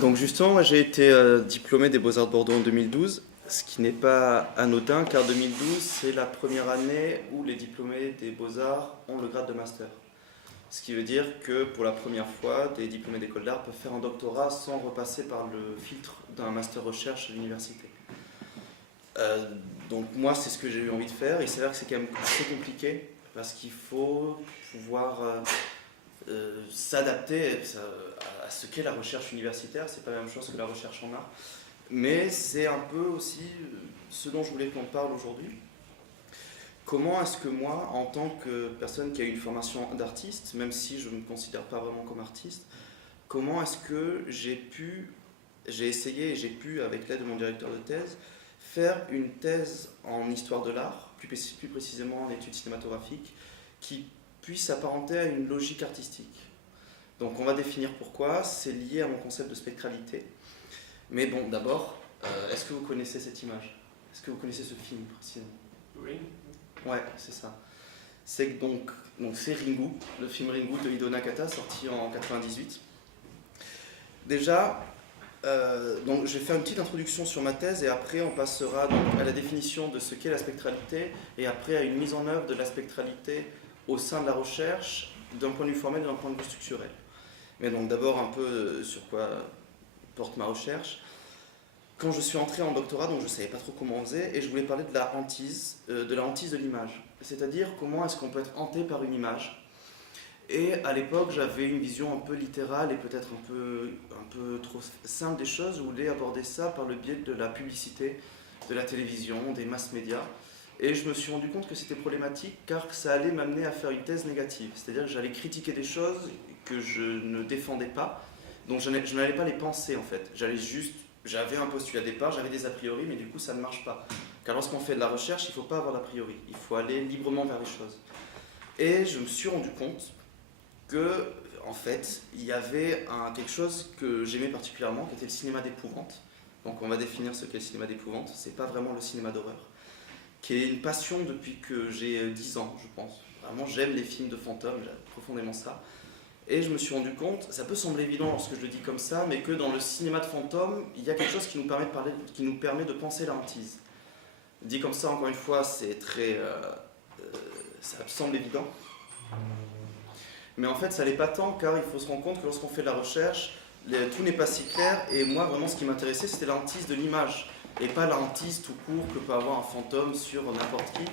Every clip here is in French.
Donc justement, moi, j'ai été diplômé des Beaux-Arts de Bordeaux en 2012, ce qui n'est pas anodin car 2012, c'est la première année où les diplômés des Beaux-Arts ont le grade de master. Ce qui veut dire que pour la première fois, des diplômés d'école d'art peuvent faire un doctorat sans repasser par le filtre d'un master recherche à l'université. Donc moi, c'est ce que j'ai eu envie de faire. Il s'avère que c'est quand même assez compliqué parce qu'il faut pouvoir s'adapter à ce qu'est la recherche universitaire. C'est pas la même chose que la recherche en art. Mais c'est un peu aussi ce dont je voulais qu'on parle aujourd'hui. Comment est-ce que moi, en tant que personne qui a une formation d'artiste, même si je ne me considère pas vraiment comme artiste, comment est-ce que j'ai essayé et j'ai pu, avec l'aide de mon directeur de thèse, faire une thèse en histoire de l'art, plus précisément en études cinématographiques, qui puisse s'apparenter à une logique artistique. Donc on va définir pourquoi, c'est lié à mon concept de spectralité. Mais bon, d'abord, est-ce que vous connaissez cette image? Est-ce que vous connaissez ce film précisément? Oui. Ouais, c'est ça. C'est donc c'est Ringu, le film Ringu de Hideo Nakata, sorti en 98. Déjà, donc je vais faire une petite introduction sur ma thèse et après on passera donc à la définition de ce qu'est la spectralité et après à une mise en œuvre de la spectralité au sein de la recherche d'un point de vue formel et d'un point de vue structurel. Mais donc d'abord un peu sur quoi porte ma recherche. Quand je suis entré en doctorat, donc je ne savais pas trop comment on faisait, et je voulais parler de la hantise de l'image. C'est-à-dire comment est-ce qu'on peut être hanté par une image. Et à l'époque, j'avais une vision un peu littérale et peut-être un peu trop simple des choses. Je voulais aborder ça par le biais de la publicité, de la télévision, des mass médias. Et je me suis rendu compte que c'était problématique car ça allait m'amener à faire une thèse négative. C'est-à-dire que j'allais critiquer des choses que je ne défendais pas, donc je n'allais pas les penser en fait. J'avais un postulat de départ, j'avais des a priori, mais du coup ça ne marche pas. Car lorsqu'on fait de la recherche, il ne faut pas avoir d'a priori, il faut aller librement vers les choses. Et je me suis rendu compte que, en fait, il y avait quelque chose que j'aimais particulièrement, qui était le cinéma d'épouvante. Donc on va définir ce qu'est le cinéma d'épouvante, c'est pas vraiment le cinéma d'horreur, qui est une passion depuis que j'ai 10 ans, je pense. Vraiment, j'aime les films de fantômes, j'aime profondément ça. Et je me suis rendu compte, ça peut sembler évident lorsque je le dis comme ça, mais que dans le cinéma de fantômes, il y a quelque chose qui nous permet de penser la hantise. Dit comme ça, encore une fois, c'est très... ça semble évident. Mais en fait, ça l'est pas tant, car il faut se rendre compte que lorsqu'on fait de la recherche, tout n'est pas si clair. Et moi, vraiment, ce qui m'intéressait, c'était la hantise de l'image. Et pas la hantise tout court que peut avoir un fantôme sur n'importe qui.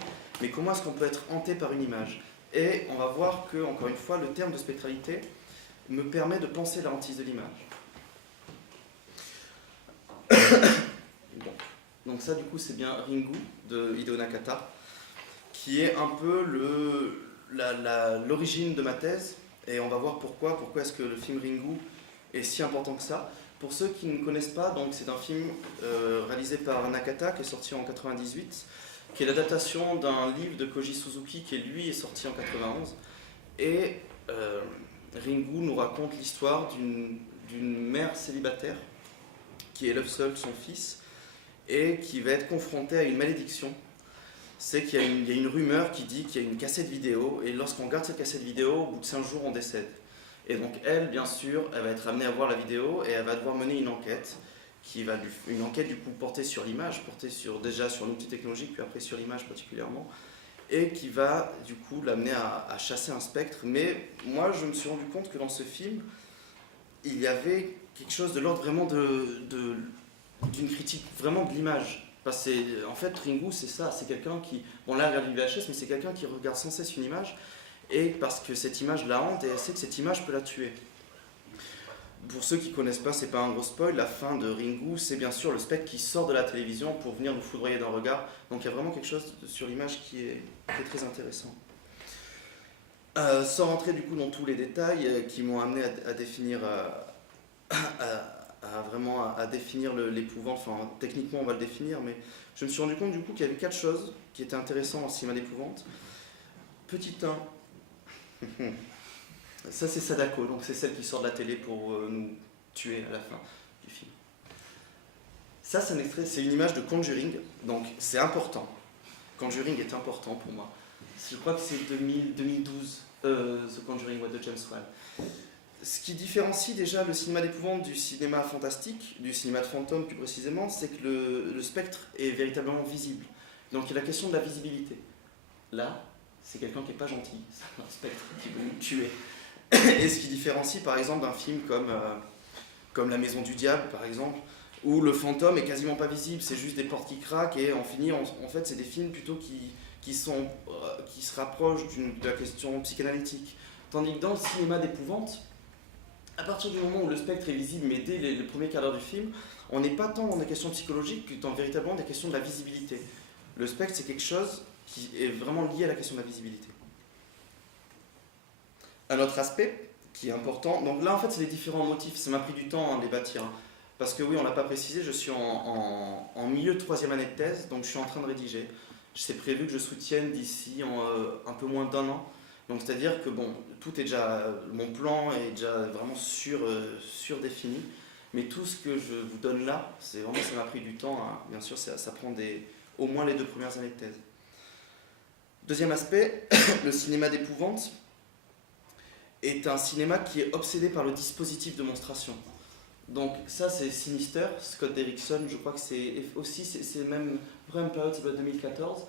Mais comment est-ce qu'on peut être hanté par une image? Et on va voir que, encore une fois, le terme de spectralité me permet de penser la hantise de l'image. Donc ça, du coup, c'est bien Ringu de Hideo Nakata, qui est un peu l'origine de ma thèse. Et on va voir pourquoi est-ce que le film Ringu est si important que ça. Pour ceux qui ne connaissent pas, donc c'est un film réalisé par Nakata, qui est sorti en 98, qui est l'adaptation d'un livre de Koji Suzuki qui lui est sorti en 91. Et Ringu nous raconte l'histoire d'une mère célibataire qui élève seule son fils et qui va être confrontée à une malédiction. C'est qu'il y a une rumeur qui dit qu'il y a une cassette vidéo et lorsqu'on regarde cette cassette vidéo, au bout de 5 jours, on décède. Et donc elle, bien sûr, elle va être amenée à voir la vidéo et elle va devoir mener une enquête une enquête du coup portée sur l'image, déjà sur l'outil technologique, puis après sur l'image particulièrement, et qui va du coup l'amener à chasser un spectre. Mais moi, je me suis rendu compte que dans ce film, il y avait quelque chose de l'ordre vraiment d'une critique vraiment de l'image. En fait, Ringu, c'est ça, c'est quelqu'un qui, bon là, il regarde une VHS, mais c'est quelqu'un qui regarde sans cesse une image, et parce que cette image la hante, et elle sait que cette image peut la tuer. Pour ceux qui ne connaissent pas, c'est pas un gros spoil, la fin de Ringu, c'est bien sûr le spectre qui sort de la télévision pour venir nous foudroyer d'un regard. Donc il y a vraiment quelque chose sur l'image qui est très intéressant. Sans rentrer du coup dans tous les détails qui m'ont amené à définir, à définir l'épouvante, enfin techniquement on va le définir, mais je me suis rendu compte du coup qu'il y avait 4 choses qui étaient intéressantes dans le cinéma d'épouvante. Petit 1. Ça c'est Sadako, donc c'est celle qui sort de la télé pour nous tuer à la fin du film. Ça c'est un extrait, c'est une image de Conjuring, donc c'est important. Conjuring est important pour moi. Je crois que c'est 2012, The Conjuring de James Wan. ce qui différencie déjà le cinéma d'épouvante du cinéma fantastique, du cinéma de fantôme plus précisément, c'est que le spectre est véritablement visible. Donc il y a la question de la visibilité. Là, c'est quelqu'un qui n'est pas gentil, c'est un spectre qui veut nous tuer. Et ce qui différencie par exemple d'un film comme La Maison du Diable par exemple, où le fantôme est quasiment pas visible, c'est juste des portes qui craquent et on finit, en fait c'est des films plutôt qui se rapprochent de la question psychanalytique. Tandis que dans le cinéma d'épouvante, à partir du moment où le spectre est visible, mais dès le premier quart d'heure du film, on n'est pas tant dans des questions psychologiques que dans véritablement des questions de la visibilité. Le spectre, c'est quelque chose qui est vraiment lié à la question de la visibilité. Un autre aspect qui est important, donc là en fait c'est les différents motifs, ça m'a pris du temps à les bâtir, hein, parce que oui, on ne l'a pas précisé, je suis en milieu de troisième année de thèse, donc je suis en train de rédiger. C'est prévu que je soutienne d'ici un peu moins d'un an. Donc c'est-à-dire que bon, tout est déjà, mon plan est déjà vraiment surdéfini, mais tout ce que je vous donne là, c'est vraiment, ça m'a pris du temps, hein. Bien sûr ça prend au moins les 2 premières années de thèse. Deuxième aspect, le cinéma d'épouvante est un cinéma qui est obsédé par le dispositif de monstration. Donc ça c'est Sinister, Scott Derrickson, je crois que c'est aussi, c'est même vraiment période, ça doit être 2014.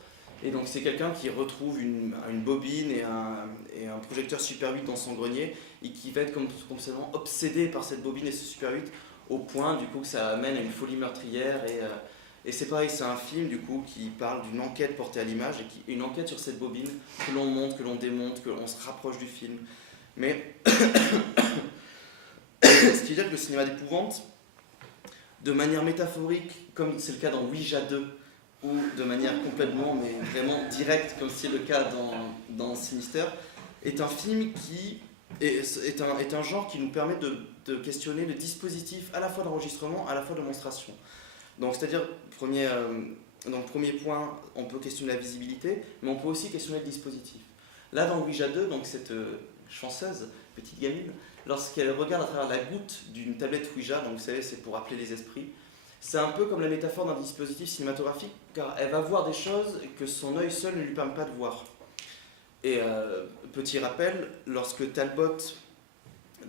Et donc c'est quelqu'un qui retrouve une bobine et un projecteur Super 8 dans son grenier et qui va être complètement obsédé par cette bobine et ce Super 8 au point du coup que ça amène à une folie meurtrière et c'est pareil, c'est un film du coup qui parle d'une enquête portée à l'image et une enquête sur cette bobine que l'on monte, que l'on démonte, que l'on se rapproche du film. Mais ce qui veut dire que le cinéma d'épouvante, de manière métaphorique, comme c'est le cas dans Ouija 2, ou de manière complètement, mais vraiment directe, comme c'est le cas dans Sinister, est un film qui est un genre qui nous permet de questionner le dispositif à la fois d'enregistrement, à la fois de monstration. Donc c'est-à-dire, premier point, on peut questionner la visibilité, mais on peut aussi questionner le dispositif. Là, dans Ouija 2, donc cette chanceuse, petite gamine, lorsqu'elle regarde à travers la goutte d'une tablette Ouija, donc vous savez, c'est pour appeler les esprits, c'est un peu comme la métaphore d'un dispositif cinématographique, car elle va voir des choses que son œil seul ne lui permet pas de voir. Et petit rappel, lorsque Talbot,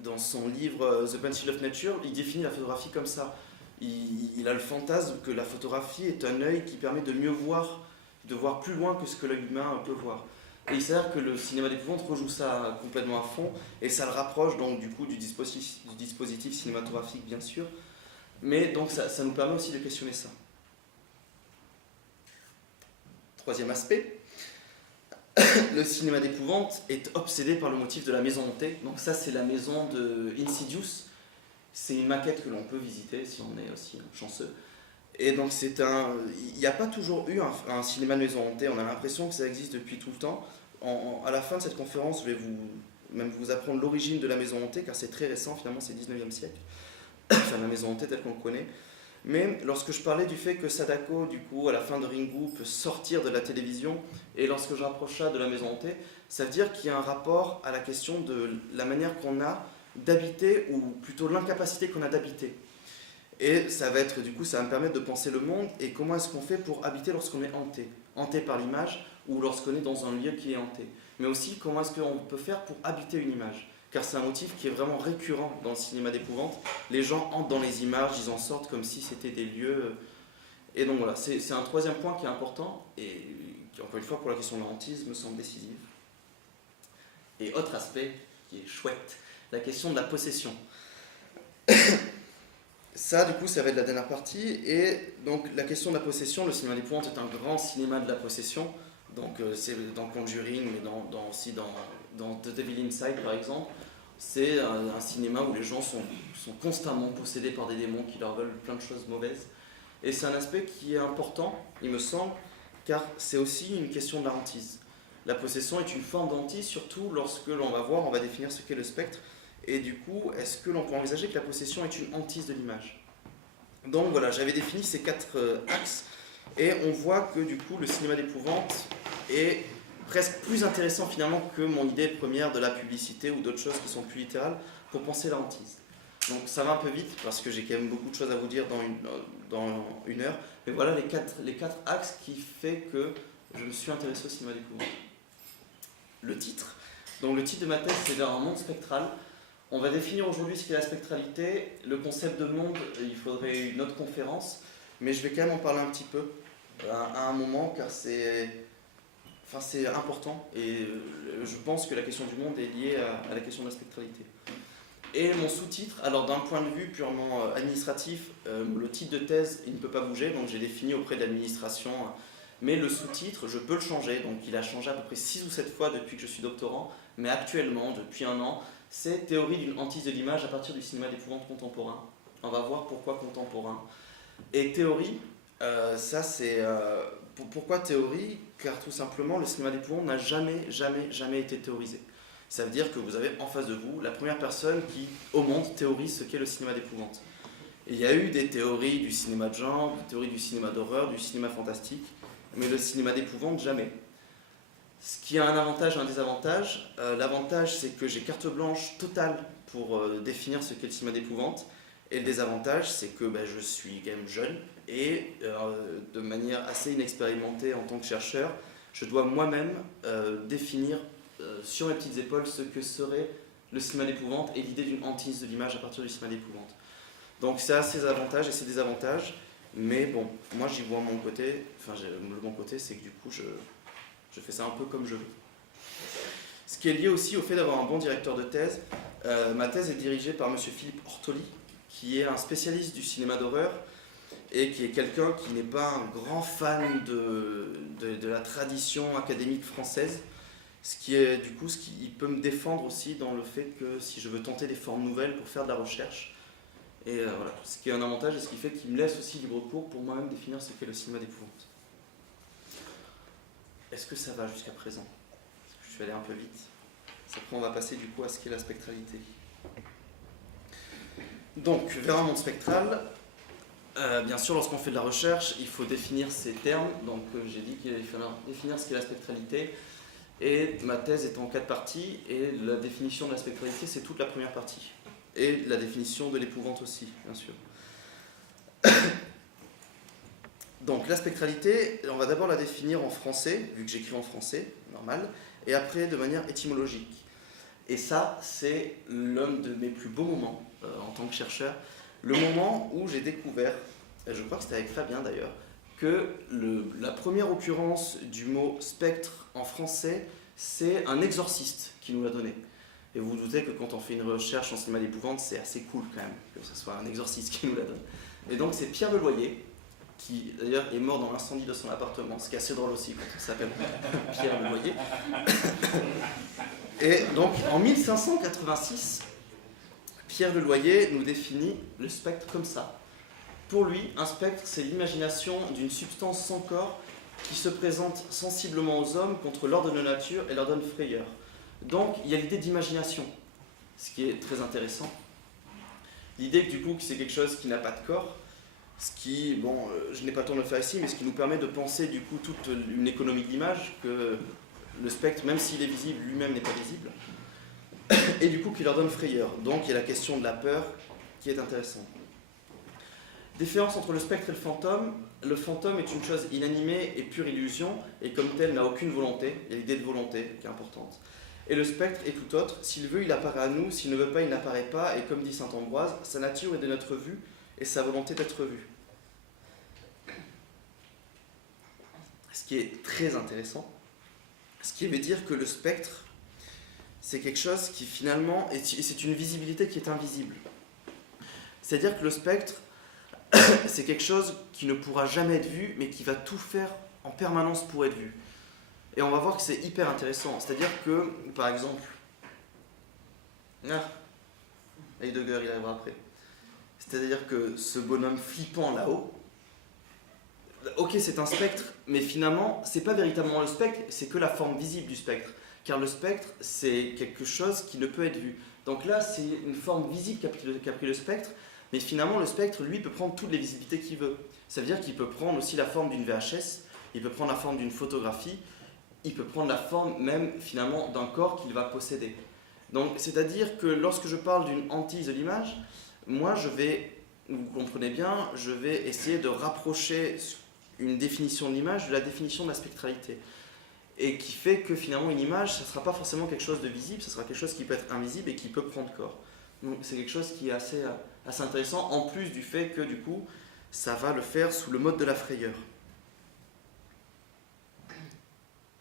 dans son livre The Pencil of Nature, il définit la photographie comme ça. Il a le fantasme que la photographie est un œil qui permet de mieux voir, de voir plus loin que ce que l'œil humain peut voir. Et il s'avère que le cinéma d'épouvante rejoue ça complètement à fond, et ça le rapproche donc du coup du dispositif cinématographique bien sûr, mais donc ça nous permet aussi de questionner ça. Troisième aspect, le cinéma d'épouvante est obsédé par le motif de la maison hantée. Donc ça c'est la maison de Insidious, c'est une maquette que l'on peut visiter si on est aussi chanceux. Et donc il n'y a pas toujours eu un cinéma de maison hantée, on a l'impression que ça existe depuis tout le temps. À la fin de cette conférence, je vais vous apprendre l'origine de la maison hantée, car c'est très récent, finalement c'est 19e siècle, enfin la maison hantée telle qu'on le connaît. Mais lorsque je parlais du fait que Sadako, du coup, à la fin de Ringu, peut sortir de la télévision, et lorsque je rapproche ça de la maison hantée, ça veut dire qu'il y a un rapport à la question de la manière qu'on a d'habiter, ou plutôt l'incapacité qu'on a d'habiter. Et ça va me permettre de penser le monde et comment est-ce qu'on fait pour habiter lorsqu'on est hanté par l'image ou lorsqu'on est dans un lieu qui est hanté. Mais aussi comment est-ce qu'on peut faire pour habiter une image. Car c'est un motif qui est vraiment récurrent dans le cinéma d'épouvante. Les gens entrent dans les images, ils en sortent comme si c'était des lieux. Et donc voilà, c'est un troisième point qui est important et qui, encore une fois, pour la question de la hantise, me semble décisif. Et autre aspect qui est chouette, la question de la possession. Ça, du coup, ça va être la dernière partie. Et donc, la question de la possession, le cinéma d'épouvante est un grand cinéma de la possession. Donc, c'est dans Conjuring, mais aussi dans The Devil Inside, par exemple. C'est un cinéma où les gens sont constamment possédés par des démons qui leur veulent plein de choses mauvaises. Et c'est un aspect qui est important, il me semble, car c'est aussi une question de la hantise. La possession est une forme d'hantise, surtout lorsque l'on va définir ce qu'est le spectre. Et du coup, est-ce que l'on peut envisager que la possession est une hantise de l'image? Donc voilà, j'avais défini ces 4 axes, et on voit que du coup, le cinéma d'épouvante est presque plus intéressant finalement que mon idée première de la publicité ou d'autres choses qui sont plus littérales pour penser la hantise. Donc ça va un peu vite, parce que j'ai quand même beaucoup de choses à vous dire dans une heure, mais voilà les quatre axes qui fait que je me suis intéressé au cinéma d'épouvante. Le titre de ma thèse, c'est vers un monde spectral. On va définir aujourd'hui ce qu'est la spectralité. Le concept de monde, il faudrait une autre conférence, mais je vais quand même en parler un petit peu à un moment, car c'est important, et je pense que la question du monde est liée à la question de la spectralité. Et mon sous-titre, alors d'un point de vue purement administratif, le titre de thèse, il ne peut pas bouger, donc j'ai défini auprès de l'administration, mais le sous-titre, je peux le changer, donc il a changé à peu près 6 ou 7 fois depuis que je suis doctorant, mais actuellement, depuis un an, c'est Théorie d'une hantise de l'image à partir du cinéma d'épouvante contemporain. On va voir pourquoi contemporain. Et théorie, ça c'est... pourquoi théorie? Car tout simplement, le cinéma d'épouvante n'a jamais été théorisé. Ça veut dire que vous avez en face de vous la première personne qui, au monde, théorise ce qu'est le cinéma d'épouvante. Et il y a eu des théories du cinéma de genre, des théories du cinéma d'horreur, du cinéma fantastique, mais le cinéma d'épouvante, jamais. Ce qui a un avantage et un désavantage. L'avantage, c'est que j'ai carte blanche totale pour définir ce qu'est le cinéma d'épouvante. Et le désavantage, c'est que je suis quand même jeune et de manière assez inexpérimentée en tant que chercheur, je dois moi-même définir sur mes petites épaules ce que serait le cinéma d'épouvante et l'idée d'une hantise de l'image à partir du cinéma d'épouvante. Donc ça a ses avantages et ses désavantages, mais bon, moi j'y vois mon côté, le bon côté c'est que du coup je fais ça un peu comme je veux. Ce qui est lié aussi au fait d'avoir un bon directeur de thèse. Ma thèse est dirigée par M. Philippe Ortoli, qui est un spécialiste du cinéma d'horreur et qui est quelqu'un qui n'est pas un grand fan de la tradition académique française, ce qui peut me défendre aussi dans le fait que si je veux tenter des formes nouvelles pour faire de la recherche, et voilà, ce qui est un avantage et ce qui fait qu'il me laisse aussi libre cours pour moi-même définir ce qu'est le cinéma d'épouvante. Est-ce que ça va jusqu'à présent? Parce que je suis allé un peu vite. Après on va passer du coup à ce qu'est la spectralité. Donc, vers un monde spectral, bien sûr, lorsqu'on fait de la recherche, il faut définir ces termes. Donc, j'ai dit qu'il fallait définir ce qu'est la spectralité. Et ma thèse est en 4 parties. Et la définition de la spectralité, c'est toute la première partie. Et la définition de l'épouvante aussi, bien sûr. Donc, la spectralité, on va d'abord la définir en français, vu que j'écris en français, normal, et après de manière étymologique. Et ça, c'est l'un de mes plus beaux moments en tant que chercheur, le moment où j'ai découvert, et je crois que c'était avec Fabien d'ailleurs, que la première occurrence du mot spectre en français, c'est un exorciste qui nous l'a donné. Et vous vous doutez que quand on fait une recherche en cinéma d'épouvante, c'est assez cool quand même que ce soit un exorciste qui nous la donne. Et donc c'est Pierre Leloyer, qui d'ailleurs est mort dans l'incendie de son appartement, ce qui est assez drôle aussi quand on s'appelle Pierre Leloyer. Et donc en 1586, Pierre Leloyer nous définit le spectre comme ça. Pour lui, un spectre, c'est l'imagination d'une substance sans corps qui se présente sensiblement aux hommes contre l'ordre de nature et leur donne frayeur. Donc, il y a l'idée d'imagination, ce qui est très intéressant. L'idée que du coup, c'est quelque chose qui n'a pas de corps, ce qui, je n'ai pas le temps de le faire ici, mais ce qui nous permet de penser du coup toute une économie de l'image, que le spectre, même s'il est visible, lui-même n'est pas visible, et du coup qui leur donne frayeur. Donc il y a la question de la peur qui est intéressante. Différence entre le spectre et le fantôme. Le fantôme est une chose inanimée et pure illusion, et comme tel n'a aucune volonté. Il y a l'idée de volonté qui est importante. Et le spectre est tout autre. S'il veut, il apparaît à nous. S'il ne veut pas, il n'apparaît pas. Et comme dit saint Ambroise, sa nature est de notre vue et sa volonté d'être vue. Ce qui est très intéressant. Ce qui veut dire que le spectre, c'est quelque chose qui finalement, et c'est une visibilité qui est invisible. C'est-à-dire que le spectre, c'est quelque chose qui ne pourra jamais être vu, mais qui va tout faire en permanence pour être vu. Et on va voir que c'est hyper intéressant. C'est-à-dire que, par exemple, Heidegger, il arrivera après. C'est-à-dire que ce bonhomme flippant là-haut, ok, c'est un spectre, mais finalement, c'est pas véritablement le spectre, c'est que la forme visible du spectre. Car le spectre, c'est quelque chose qui ne peut être vu. Donc là, c'est une forme visible qu'a pris le spectre, mais finalement, le spectre, lui, peut prendre toutes les visibilités qu'il veut. Ça veut dire qu'il peut prendre aussi la forme d'une VHS, il peut prendre la forme d'une photographie, il peut prendre la forme même, finalement, d'un corps qu'il va posséder. Donc, c'est-à-dire que lorsque je parle d'une hantise de l'image, moi, vous comprenez bien, je vais essayer de rapprocher une définition de l'image de la définition de la spectralité. et qui fait que finalement une image, ça ne sera pas forcément quelque chose de visible, ça sera quelque chose qui peut être invisible et qui peut prendre corps. Donc c'est quelque chose qui est assez intéressant, en plus du fait que du coup, ça va le faire sous le mode de la frayeur.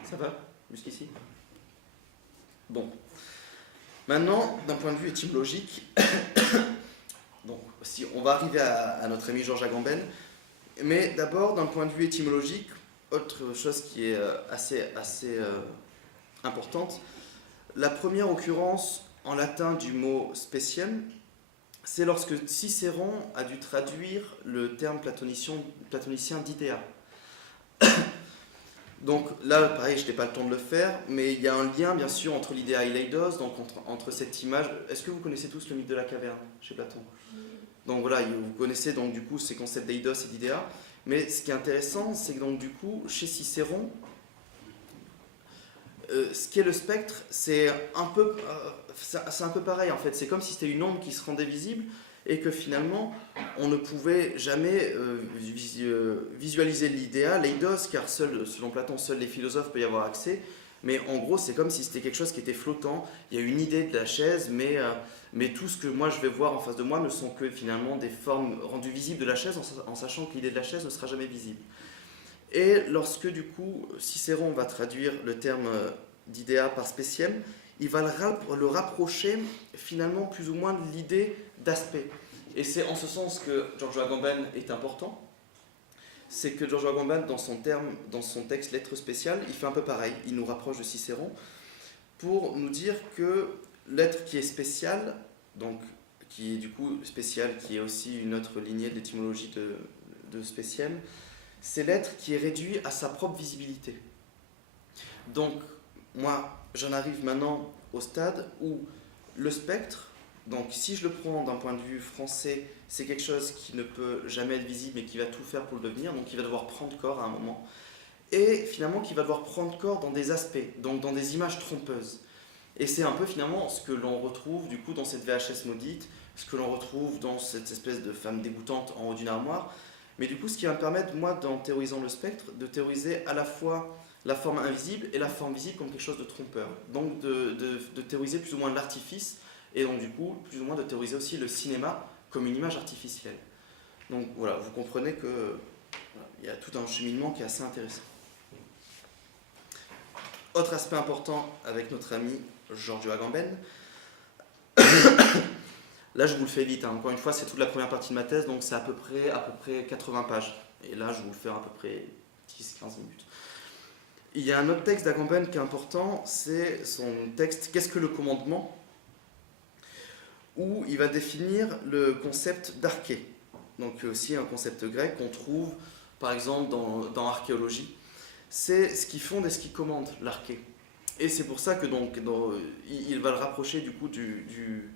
Ça va jusqu'ici? Bon. Maintenant, d'un point de vue étymologique, donc, si on va arriver à notre ami Georges Agamben, mais d'abord, d'un point de vue étymologique, autre chose qui est assez importante, la première occurrence en latin du mot speciem, c'est lorsque Cicéron a dû traduire le terme platonicien d'idéa. Donc là, pareil, je n'ai pas le temps de le faire, mais il y a un lien, bien sûr, entre l'idéa et l'eidos, donc entre cette image. Est-ce que vous connaissez tous le mythe de la caverne chez Platon? Donc voilà, vous connaissez donc du coup ces concepts d'eidos et d'idéa. Mais ce qui est intéressant, c'est que donc du coup, chez Cicéron, ce qu'est le spectre, c'est un peu pareil en fait. C'est comme si c'était une ombre qui se rendait visible et que finalement, on ne pouvait jamais visualiser l'idéal, l'eidos, car selon Platon, seuls les philosophes peuvent y avoir accès. Mais en gros, c'est comme si c'était quelque chose qui était flottant. Il y a une idée de la chaise, mais tout ce que moi je vais voir en face de moi ne sont que finalement des formes rendues visibles de la chaise, en sachant que l'idée de la chaise ne sera jamais visible. Et lorsque du coup Cicéron va traduire le terme d'idéa par speciem, il va le rapprocher finalement plus ou moins de l'idée d'aspect. Et c'est en ce sens que Giorgio Agamben est important. C'est que Giorgio Agamben, dans son texte Lettres spéciales, il fait un peu pareil. Il nous rapproche de Cicéron pour nous dire que l'être qui est spécial, donc qui est du coup spécial, qui est aussi une autre lignée de l'étymologie de speciem, c'est l'être qui est réduit à sa propre visibilité. Donc, moi, j'en arrive maintenant au stade où le spectre, donc si je le prends d'un point de vue français, c'est quelque chose qui ne peut jamais être visible mais qui va tout faire pour le devenir, donc il va devoir prendre corps à un moment, et finalement qui va devoir prendre corps dans des aspects, donc dans des images trompeuses. Et c'est un peu finalement ce que l'on retrouve du coup dans cette VHS maudite, ce que l'on retrouve dans cette espèce de femme dégoûtante en haut d'une armoire. Mais du coup, ce qui va me permettre, moi, en théorisant le spectre, de théoriser à la fois la forme invisible et la forme visible comme quelque chose de trompeur. Donc de théoriser plus ou moins l'artifice, et donc du coup, plus ou moins de théoriser aussi le cinéma comme une image artificielle. Donc voilà, vous comprenez que voilà, y a tout un cheminement qui est assez intéressant. Autre aspect important avec notre ami Giorgio Agamben. Là, je vous le fais vite. Encore une fois, c'est toute la première partie de ma thèse, donc c'est à peu près 80 pages. Et là, je vous le fais à peu près 10-15 minutes. Il y a un autre texte d'Agamben qui est important, c'est son texte « Qu'est-ce que le commandement ?», où il va définir le concept d'arché. Donc aussi un concept grec qu'on trouve, par exemple, dans Archéologie. C'est ce qui fonde et ce qui commande l'arché. Et c'est pour ça que donc, il va le rapprocher du coup du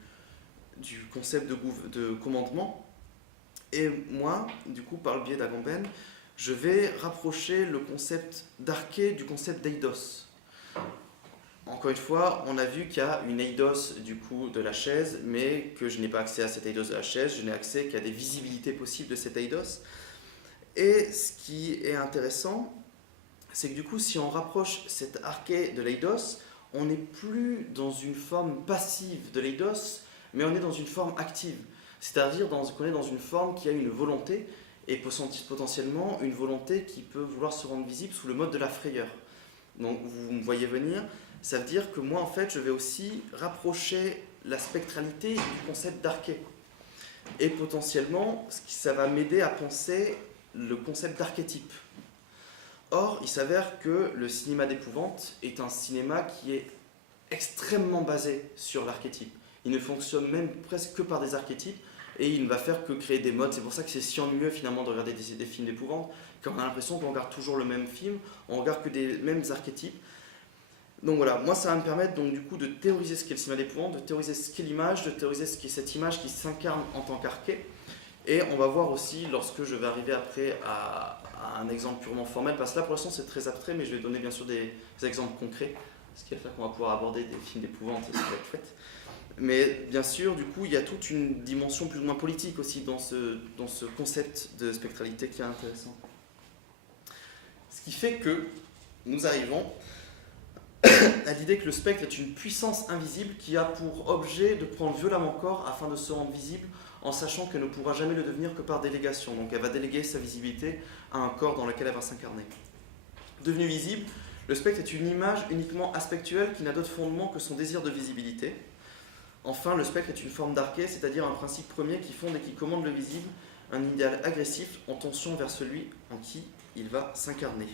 concept de commandement. Et moi, du coup, par le biais d'Agamben, je vais rapprocher le concept d'arché du concept d'eidos. Encore une fois, on a vu qu'il y a une eidos du coup de la chaise, mais que je n'ai pas accès à cette eidos de la chaise, je n'ai accès qu'à des visibilités possibles de cette eidos. Et ce qui est intéressant, c'est que du coup, si on rapproche cet arché de l'eidos, on n'est plus dans une forme passive de l'eidos, mais on est dans une forme active. C'est-à-dire qu'on est dans une forme qui a une volonté, et potentiellement une volonté qui peut vouloir se rendre visible sous le mode de la frayeur. Donc vous me voyez venir, ça veut dire que moi en fait je vais aussi rapprocher la spectralité du concept d'arché. Et potentiellement, ça va m'aider à penser le concept d'archétype. Or, il s'avère que le cinéma d'épouvante est un cinéma qui est extrêmement basé sur l'archétype. Il ne fonctionne même presque que par des archétypes et il ne va faire que créer des modes. C'est pour ça que c'est si ennuyeux finalement de regarder des films d'épouvante, car on a l'impression qu'on regarde toujours le même film, on regarde que des mêmes archétypes. Donc voilà, moi ça va me permettre donc du coup de théoriser ce qu'est le cinéma d'épouvante, de théoriser ce qu'est l'image, de théoriser ce qu'est cette image qui s'incarne en tant qu'arché. Et on va voir aussi, lorsque je vais arriver après à un exemple purement formel, parce que là pour l'instant c'est très abstrait, mais je vais donner bien sûr des exemples concrets, ce qui va faire qu'on va pouvoir aborder des films d'épouvante et ça va être chouette. Mais bien sûr, du coup, il y a toute une dimension plus ou moins politique aussi dans ce concept de spectralité qui est intéressant. Ce qui fait que nous arrivons à l'idée que le spectre est une puissance invisible qui a pour objet de prendre violemment corps afin de se rendre visible, en sachant qu'elle ne pourra jamais le devenir que par délégation. Donc elle va déléguer sa visibilité à un corps dans lequel elle va s'incarner. Devenu visible, le spectre est une image uniquement aspectuelle qui n'a d'autre fondement que son désir de visibilité. Enfin, le spectre est une forme d'arché, c'est-à-dire un principe premier qui fonde et qui commande le visible, un idéal agressif en tension vers celui en qui il va s'incarner.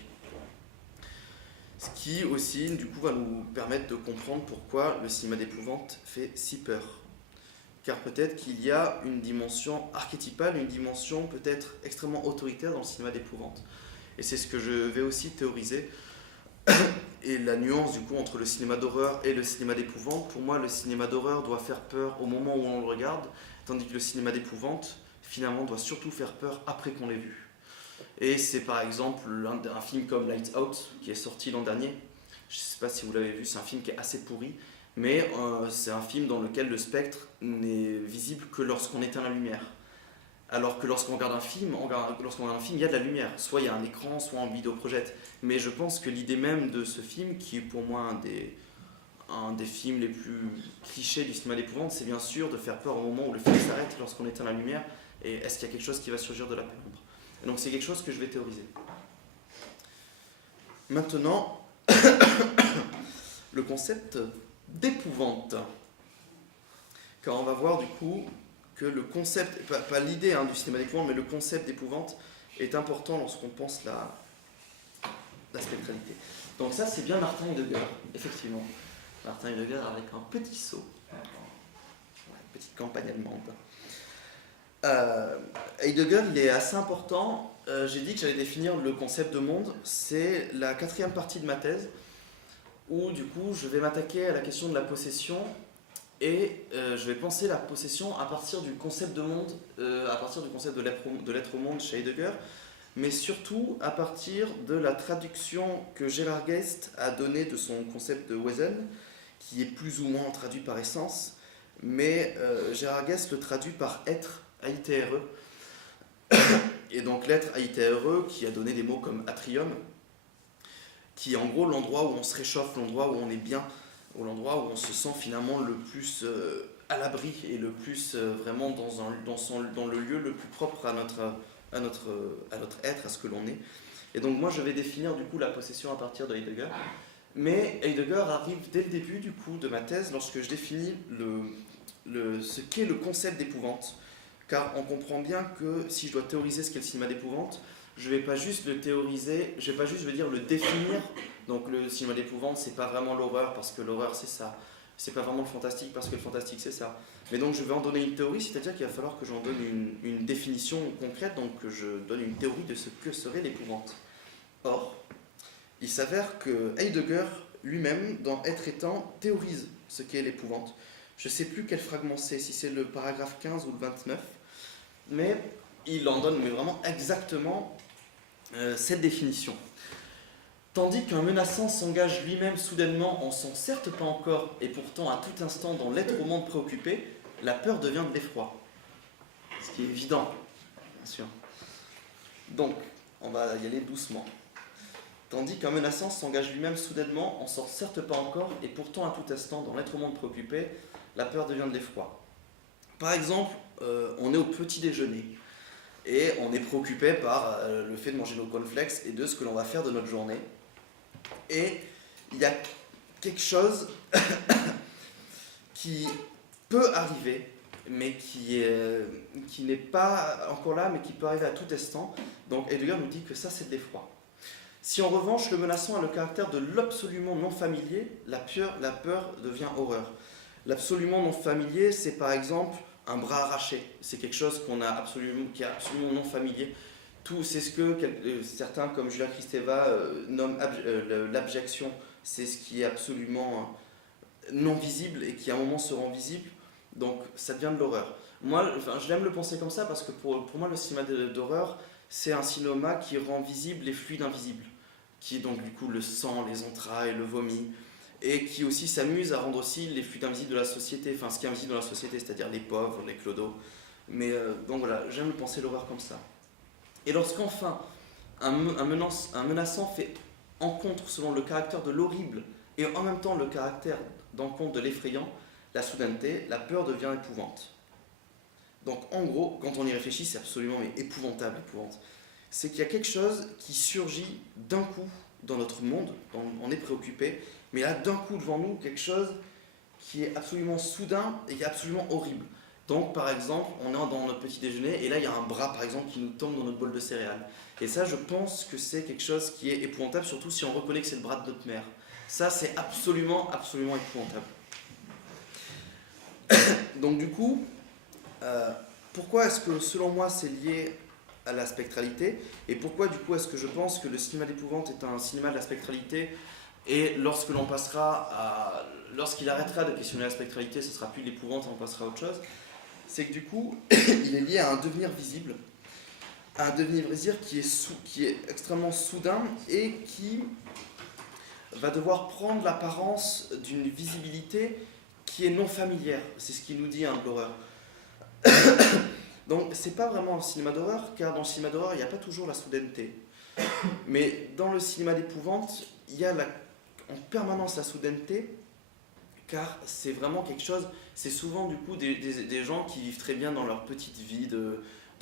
Ce qui aussi, du coup, va nous permettre de comprendre pourquoi le cinéma d'épouvante fait si peur. Car peut-être qu'il y a une dimension archétypale, une dimension peut-être extrêmement autoritaire dans le cinéma d'épouvante. Et c'est ce que je vais aussi théoriser. Et la nuance, du coup, entre le cinéma d'horreur et le cinéma d'épouvante, pour moi, le cinéma d'horreur doit faire peur au moment où on le regarde, tandis que le cinéma d'épouvante, finalement, doit surtout faire peur après qu'on l'ait vu. Et c'est par exemple un film comme Lights Out, qui est sorti l'an dernier. Je ne sais pas si vous l'avez vu, c'est un film qui est assez pourri, mais c'est un film dans lequel le spectre n'est visible que lorsqu'on éteint la lumière. Alors que lorsqu'on regarde un film, il y a de la lumière. Soit il y a un écran, soit on vidéoprojette. Mais je pense que l'idée même de ce film, qui est pour moi un des films les plus clichés du cinéma d'épouvante, c'est bien sûr de faire peur au moment où le film s'arrête, lorsqu'on éteint la lumière, et est-ce qu'il y a quelque chose qui va surgir de la pénombre. Et donc c'est quelque chose que je vais théoriser. Maintenant, le concept d'épouvante. Car on va voir du coup que le concept, pas l'idée du cinéma d'épouvante, mais le concept d'épouvante est important lorsqu'on pense la spectralité. Donc ça, c'est bien Martin Heidegger, effectivement. Martin Heidegger avec un petit saut, une petite campagne allemande. Heidegger, il est assez important. J'ai dit que j'allais définir le concept de monde. C'est la 4e partie de ma thèse, où du coup, je vais m'attaquer à la question de la possession. Et je vais penser la possession à partir du concept de monde, à partir du concept de l'être au monde chez Heidegger, mais surtout à partir de la traduction que Gerhard Geist a donnée de son concept de Wesen, qui est plus ou moins traduit par essence, mais Gerhard Geist le traduit par être, AITRE, et donc l'être AITRE qui a donné des mots comme atrium, qui est en gros l'endroit où on se réchauffe, l'endroit où on est bien, ou l'endroit où on se sent finalement le plus à l'abri et le plus vraiment dans le lieu le plus propre à notre être, à ce que l'on est. Et donc moi je vais définir du coup la possession à partir de Heidegger, mais Heidegger arrive dès le début du coup de ma thèse lorsque je définis ce qu'est le concept d'épouvante, car on comprend bien que si je dois théoriser ce qu'est le cinéma d'épouvante, je vais pas juste le théoriser, je vais pas juste, le définir. Donc le cinéma d'épouvante, c'est pas vraiment l'horreur parce que l'horreur c'est ça. C'est pas vraiment le fantastique parce que le fantastique c'est ça. Mais donc je vais en donner une théorie, c'est-à-dire qu'il va falloir que j'en donne une définition concrète, donc que je donne une théorie de ce que serait l'épouvante. Or, il s'avère que Heidegger lui-même, dans Être et Temps, théorise ce qu'est l'épouvante. Je sais plus quel fragment c'est, si c'est le paragraphe 15 ou le 29, mais il en donne vraiment exactement cette définition. Tandis qu'un menaçant s'engage lui-même soudainement en s'en certes pas encore, et pourtant à tout instant dans l'être au monde préoccupé, la peur devient de l'effroi. Ce qui est évident, bien sûr. Donc, on va y aller doucement. Tandis qu'un menaçant s'engage lui-même soudainement en s'en certes pas encore, et pourtant à tout instant dans l'être au monde préoccupé, la peur devient de l'effroi. Par exemple, on est au petit déjeuner, et on est préoccupé par le fait de manger nos cornflakes et de ce que l'on va faire de notre journée. Et il y a quelque chose qui peut arriver, mais qui n'est pas encore là, mais qui peut arriver à tout instant. Donc Heidegger nous dit que ça, c'est de l'effroi. Si en revanche, le menaçant a le caractère de l'absolument non familier, la peur devient horreur. L'absolument non familier, c'est par exemple un bras arraché. C'est quelque chose qui est absolument non familier. C'est ce que certains, comme Julia Kristeva, nomment l'abjection. C'est ce qui est absolument non visible et qui à un moment se rend visible. Donc ça devient de l'horreur. Moi, je l'aime le penser comme ça parce que pour moi, le cinéma d'horreur, c'est un cinéma qui rend visible les fluides invisibles, qui est donc du coup le sang, les entrailles, le vomi, et qui aussi s'amuse à rendre aussi les fluides invisibles de la société, enfin ce qui est invisible dans la société, c'est-à-dire les pauvres, les clodos. Mais donc voilà, j'aime penser l'horreur comme ça. Et lorsqu'enfin un menaçant fait encontre selon le caractère de l'horrible et en même temps le caractère d'encontre de l'effrayant, la soudaineté, la peur devient épouvante. Donc en gros, quand on y réfléchit, c'est absolument mais épouvantable, épouvante. C'est qu'il y a quelque chose qui surgit d'un coup dans notre monde, on est préoccupé, mais là d'un coup devant nous, quelque chose qui est absolument soudain et qui est absolument horrible. Donc par exemple, on est dans notre petit déjeuner et là il y a un bras par exemple qui nous tombe dans notre bol de céréales. Et ça je pense que c'est quelque chose qui est épouvantable, surtout si on reconnaît que c'est le bras de notre mère. Ça c'est absolument, absolument épouvantable. Donc du coup, pourquoi est-ce que selon moi c'est lié à la spectralité et pourquoi du coup est-ce que je pense que le cinéma d'épouvante est un cinéma de la spectralité et lorsque l'on passera à... lorsqu'il arrêtera de questionner la spectralité, ce sera plus de l'épouvante, on passera à autre chose, c'est que du coup il est lié à un devenir visible, à un devenir visible qui est extrêmement soudain et qui va devoir prendre l'apparence d'une visibilité qui est non familière, c'est ce qu'il nous dit de l'horreur. Donc c'est pas vraiment un cinéma d'horreur, car dans le cinéma d'horreur il n'y a pas toujours la soudaineté. Mais dans le cinéma d'épouvante, il y a en permanence la soudaineté, car c'est vraiment quelque chose, c'est souvent du coup des gens qui vivent très bien dans leur petite vie de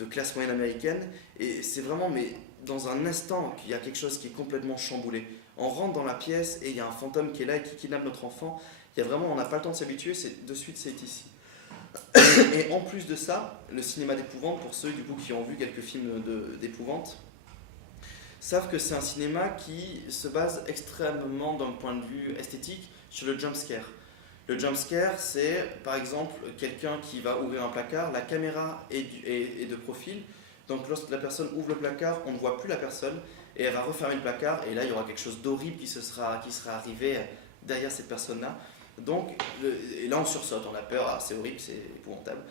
classe moyenne américaine, et c'est vraiment, mais dans un instant, qu'il y a quelque chose qui est complètement chamboulé. On rentre dans la pièce et il y a un fantôme qui est là et qui kidnappe notre enfant, il y a vraiment, on n'a pas le temps de s'habituer, de suite c'est ici. Et en plus de ça, le cinéma d'épouvante, pour ceux du coup qui ont vu quelques films d'épouvante, savent que c'est un cinéma qui se base extrêmement d'un point de vue esthétique sur le jumpscare. Le jumpscare, c'est par exemple quelqu'un qui va ouvrir un placard, la caméra est de profil, donc lorsque la personne ouvre le placard, on ne voit plus la personne et elle va refermer le placard et là il y aura quelque chose d'horrible qui sera arrivé derrière cette personne-là. Donc, et là on sursaute, on a peur, ah, c'est horrible, c'est épouvantable.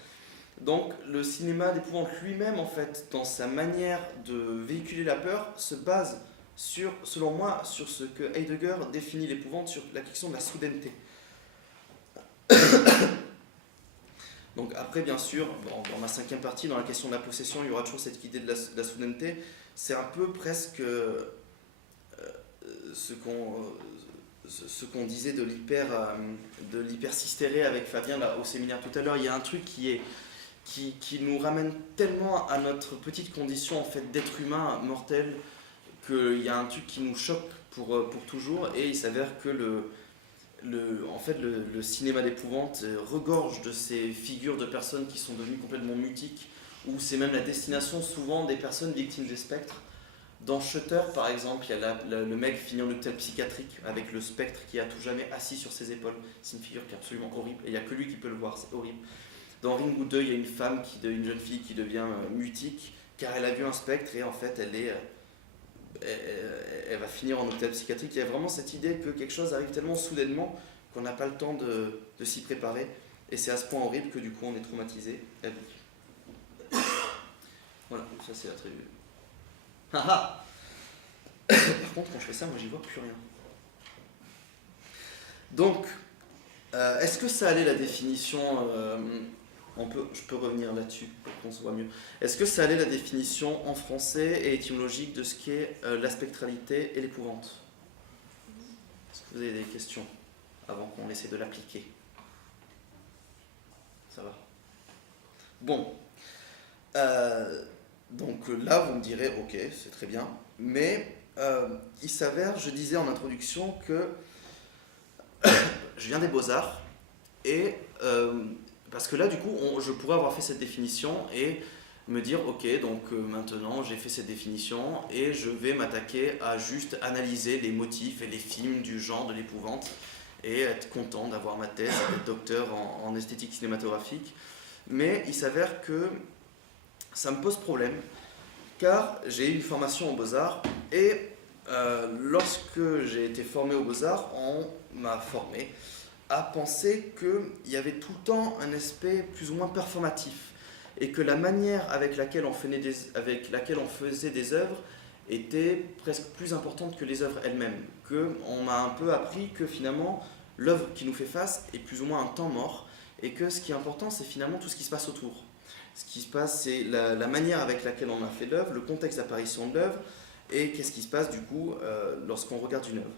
Donc le cinéma d'épouvante lui-même, en fait, dans sa manière de véhiculer la peur, se base selon moi, sur ce que Heidegger définit l'épouvante, sur la question de la soudaineté. Donc après, bien sûr, dans ma cinquième partie, dans la question de la possession, il y aura toujours cette idée de la soudaineté. C'est un peu presque ce qu'on disait de l'hypersystéré avec Fabien là, au séminaire tout à l'heure. Il y a un truc qui nous ramène tellement à notre petite condition en fait, d'être humain mortel qu'il y a un truc qui nous choque pour toujours, et il s'avère que le cinéma d'épouvante regorge de ces figures de personnes qui sont devenues complètement mutiques, où c'est même la destination souvent des personnes victimes des spectres. Dans Shutter, par exemple, il y a le mec finit en hôpital psychiatrique avec le spectre qui a tout jamais assis sur ses épaules. C'est une figure qui est absolument horrible, et il n'y a que lui qui peut le voir, c'est horrible. Dans Ringu 2, il y a une jeune fille qui devient mutique, car elle a vu un spectre, et en fait, elle va finir en hôpital psychiatrique. Il y a vraiment cette idée que quelque chose arrive tellement soudainement qu'on n'a pas le temps de s'y préparer, et c'est à ce point horrible que du coup on est traumatisé à vie. Voilà, ça c'est la tribu. Par contre, quand je fais ça, moi j'y vois plus rien. Donc, est-ce que ça allait la définition je peux revenir là-dessus pour qu'on se voit mieux. Est-ce que ça allait la définition en français et étymologique de ce qu'est la spectralité et l'épouvante? Est-ce que vous avez des questions avant qu'on essaie de l'appliquer? Ça va? Bon. Donc là, vous me direz, ok, c'est très bien, mais il s'avère, je disais en introduction, que je viens des Beaux-Arts, et parce que là, du coup, je pourrais avoir fait cette définition et me dire, ok, donc maintenant j'ai fait cette définition et je vais m'attaquer à juste analyser les motifs et les films du genre de l'épouvante et être content d'avoir ma thèse, d'être docteur en esthétique cinématographique. Mais il s'avère que ça me pose problème, car j'ai eu une formation aux Beaux-Arts et lorsque j'ai été formé aux Beaux-Arts, on m'a formé à penser qu'il y avait tout le temps un aspect plus ou moins performatif et que la manière avec laquelle on faisait des œuvres était presque plus importante que les œuvres elles-mêmes. On m'a un peu appris que finalement l'œuvre qui nous fait face est plus ou moins un temps mort et que ce qui est important c'est finalement tout ce qui se passe autour. Ce qui se passe c'est la manière avec laquelle on a fait l'œuvre, le contexte d'apparition de l'œuvre et qu'est-ce qui se passe du coup lorsqu'on regarde une œuvre.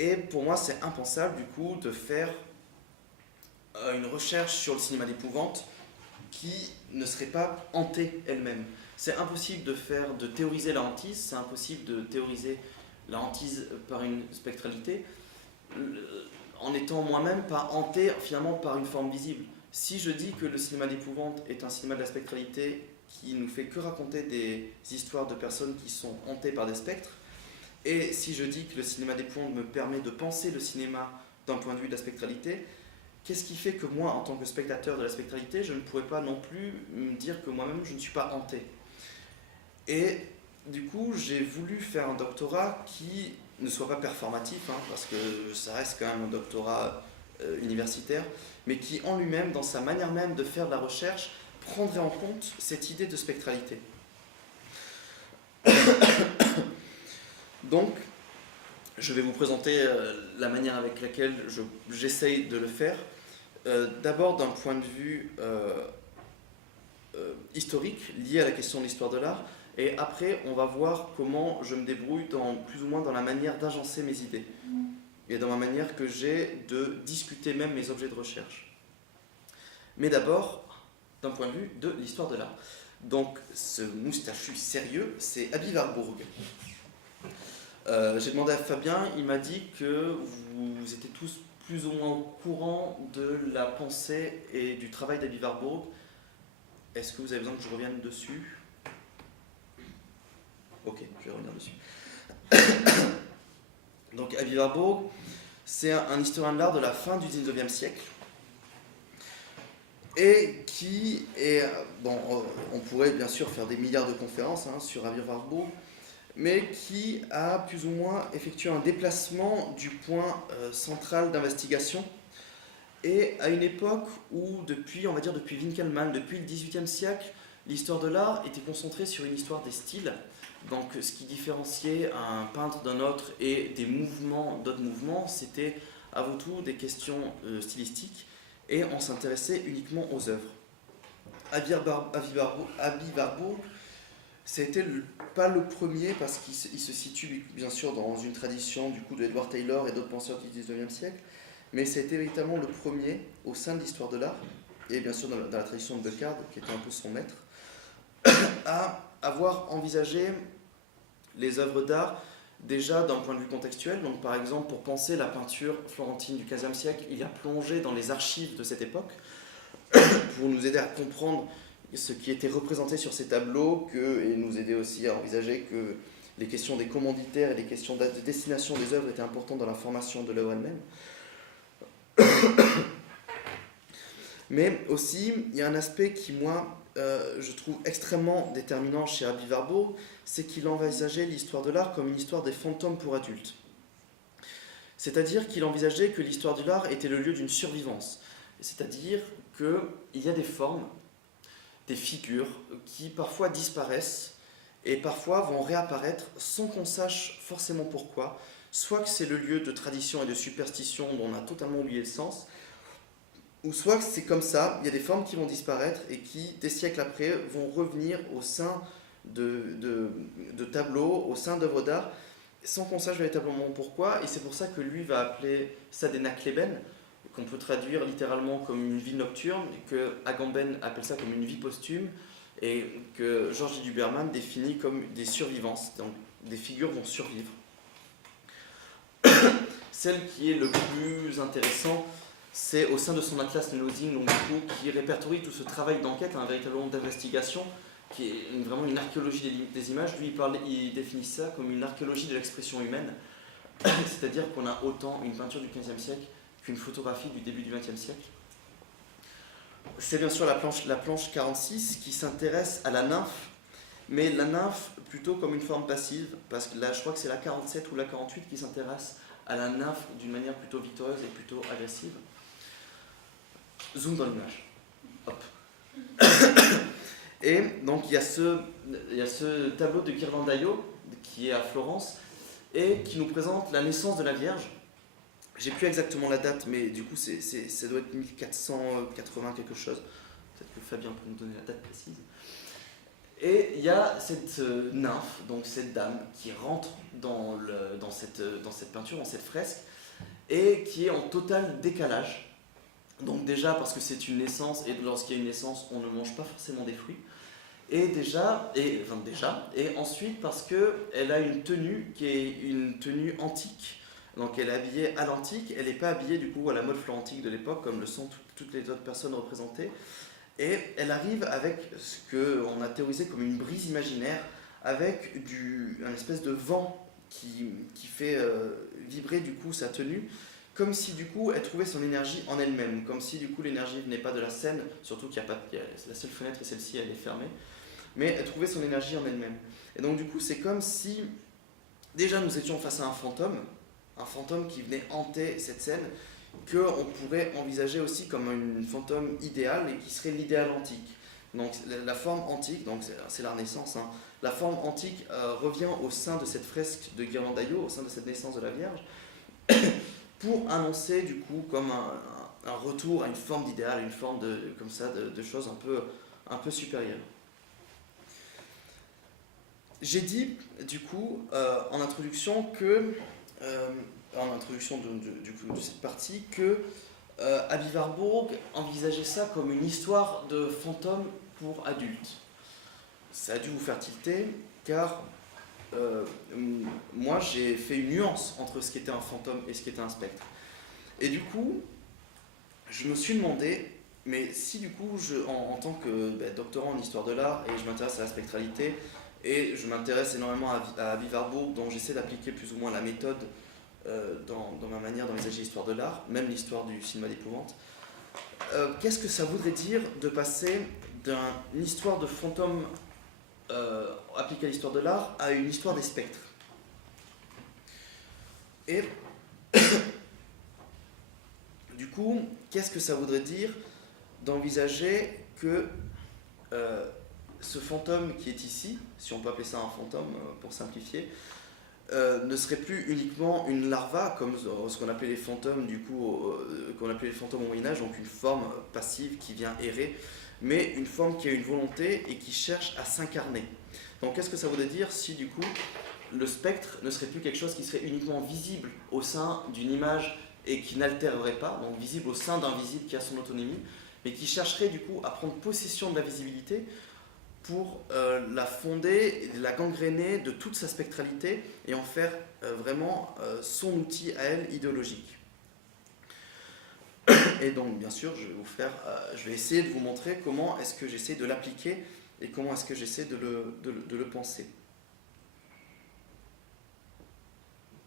Et pour moi, c'est impensable du coup de faire une recherche sur le cinéma d'épouvante qui ne serait pas hantée elle-même. C'est impossible de théoriser la hantise, c'est impossible de théoriser la hantise par une spectralité en étant moi-même pas hanté finalement par une forme visible. Si je dis que le cinéma d'épouvante est un cinéma de la spectralité qui nous fait que raconter des histoires de personnes qui sont hantées par des spectres, et si je dis que le cinéma d'épouvante me permet de penser le cinéma d'un point de vue de la spectralité, qu'est-ce qui fait que moi, en tant que spectateur de la spectralité, je ne pourrais pas non plus me dire que moi-même je ne suis pas hanté? Et du coup, j'ai voulu faire un doctorat qui ne soit pas performatif, parce que ça reste quand même un doctorat universitaire, mais qui en lui-même, dans sa manière même de faire de la recherche, prendrait en compte cette idée de spectralité. Donc, je vais vous présenter la manière avec laquelle j'essaye de le faire. D'abord d'un point de vue historique, lié à la question de l'histoire de l'art, et après on va voir comment je me débrouille plus ou moins dans la manière d'agencer mes idées, et dans la manière que j'ai de discuter même mes objets de recherche. Mais d'abord, d'un point de vue de l'histoire de l'art. Donc ce moustachu sérieux, c'est Aby Warburg. J'ai demandé à Fabien, il m'a dit que vous étiez tous plus ou moins au courant de la pensée et du travail d'Eby Warburg. Est-ce que vous avez besoin que je revienne dessus? Ok, je vais revenir dessus. Donc Aby Warburg, c'est un historien de l'art de la fin du 19e siècle et qui est... Bon, on pourrait bien sûr faire des milliards de conférences sur Aby Warburg, mais qui a plus ou moins effectué un déplacement du point central d'investigation, et à une époque où, on va dire depuis Winkelmann, depuis le XVIIIe siècle, l'histoire de l'art était concentrée sur une histoire des styles, donc ce qui différenciait un peintre d'un autre et des mouvements d'autres mouvements, c'était avant tout des questions stylistiques, et on s'intéressait uniquement aux œuvres. Aby Warburg, c'était pas le premier, parce qu'il se situe bien sûr dans une tradition du coup de Edward Taylor et d'autres penseurs du XIXe siècle, mais c'était véritablement le premier au sein de l'histoire de l'art, et bien sûr dans la tradition de Descartes, qui était un peu son maître, à avoir envisagé les œuvres d'art déjà d'un point de vue contextuel. Donc par exemple, pour penser la peinture florentine du XVe siècle, il a plongé dans les archives de cette époque pour nous aider à comprendre ce qui était représenté sur ces tableaux, et nous aider aussi à envisager que les questions des commanditaires et les questions de destination des œuvres étaient importantes dans la formation de l'œuvre elle-même. Mais aussi, il y a un aspect qui, moi, je trouve extrêmement déterminant chez Aby Warburg, c'est qu'il envisageait l'histoire de l'art comme une histoire des fantômes pour adultes. C'est-à-dire qu'il envisageait que l'histoire de l'art était le lieu d'une survivance. C'est-à-dire qu'il y a des formes, des figures qui parfois disparaissent et parfois vont réapparaître sans qu'on sache forcément pourquoi, soit que c'est le lieu de tradition et de superstition dont on a totalement oublié le sens, ou soit que c'est comme ça, il y a des formes qui vont disparaître et qui, des siècles après, vont revenir au sein de tableaux, au sein d'œuvres d'art, sans qu'on sache véritablement pourquoi, et c'est pour ça que lui va appeler ça des Nakleben, qu'on peut traduire littéralement comme une vie nocturne, que Agamben appelle ça comme une vie posthume, et que Georges Duberman définit comme des survivances, donc des figures vont survivre. Celle qui est le plus intéressant, c'est au sein de son atlas Nosing, donc du coup, qui répertorie tout ce travail d'enquête, un véritable nombre d'investigation, qui est vraiment une archéologie des images. Lui, il définit ça comme une archéologie de l'expression humaine, c'est-à-dire qu'on a autant une peinture du XVe siècle qu'une photographie du début du XXe siècle. C'est bien sûr la planche 46 qui s'intéresse à la nymphe, mais la nymphe plutôt comme une forme passive, parce que là je crois que c'est la 47 ou la 48 qui s'intéresse à la nymphe d'une manière plutôt victorieuse et plutôt agressive. Zoom dans l'image. Hop. Et donc il y a ce tableau de Ghirlandaio qui est à Florence et qui nous présente la naissance de la Vierge. J'ai plus exactement la date, mais du coup ça doit être 1480 quelque chose. Peut-être que Fabien peut nous donner la date précise. Et il y a cette nymphe, donc cette dame, qui rentre dans cette peinture, dans cette fresque, et qui est en total décalage. Donc déjà parce que c'est une naissance, et lorsqu'il y a une naissance, on ne mange pas forcément des fruits. Et ensuite parce qu'elle a une tenue qui est une tenue antique. Donc elle est habillée à l'antique, elle n'est pas habillée du coup à la mode florantique de l'époque comme le sont toutes les autres personnes représentées. Et elle arrive avec ce qu'on a théorisé comme une brise imaginaire, avec un espèce de vent qui fait vibrer du coup sa tenue, comme si du coup elle trouvait son énergie en elle-même, comme si du coup l'énergie venait pas de la scène, surtout qu'il y a pas, la seule fenêtre et celle-ci elle est fermée, mais elle trouvait son énergie en elle-même. Et donc du coup c'est comme si déjà nous étions face à un fantôme qui venait hanter cette scène, qu'on pourrait envisager aussi comme une fantôme idéale et qui serait l'idéal antique. Donc la forme antique, donc c'est la Renaissance, hein. La forme antique revient au sein de cette fresque de Ghirlandaio, au sein de cette naissance de la Vierge, pour annoncer du coup comme un retour à une forme d'idéal, une forme comme ça, de choses un peu supérieures. J'ai dit du coup en introduction que en introduction de cette partie que Aby Warburg envisageait ça comme une histoire de fantôme pour adultes. Ça a dû vous faire tilter car moi j'ai fait une nuance entre ce qui était un fantôme et ce qui était un spectre. Et du coup, je me suis demandé, mais si du coup, en tant que doctorant en histoire de l'art, et je m'intéresse à la spectralité, et je m'intéresse énormément à Aby Warburg, dont j'essaie d'appliquer plus ou moins la méthode dans ma manière d'envisager l'histoire de l'art, même l'histoire du cinéma d'épouvante, qu'est-ce que ça voudrait dire de passer d'une histoire de fantôme appliquée à l'histoire de l'art à une histoire des spectres? Et du coup, qu'est-ce que ça voudrait dire d'envisager que ce fantôme qui est ici, si on peut appeler ça un fantôme pour simplifier, ne serait plus uniquement une larva comme ce qu'on appelait les fantômes qu'on appelait les fantômes au Moyen-Âge, donc une forme passive qui vient errer, mais une forme qui a une volonté et qui cherche à s'incarner. Donc qu'est-ce que ça voudrait dire si du coup le spectre ne serait plus quelque chose qui serait uniquement visible au sein d'une image et qui n'altérerait pas, donc visible au sein d'un visible qui a son autonomie, mais qui chercherait du coup à prendre possession de la visibilité pour la fonder, la gangréner de toute sa spectralité et en faire vraiment son outil à elle idéologique. Et donc bien sûr, je vais essayer de vous montrer comment est-ce que j'essaie de l'appliquer et comment est-ce que j'essaie de le penser.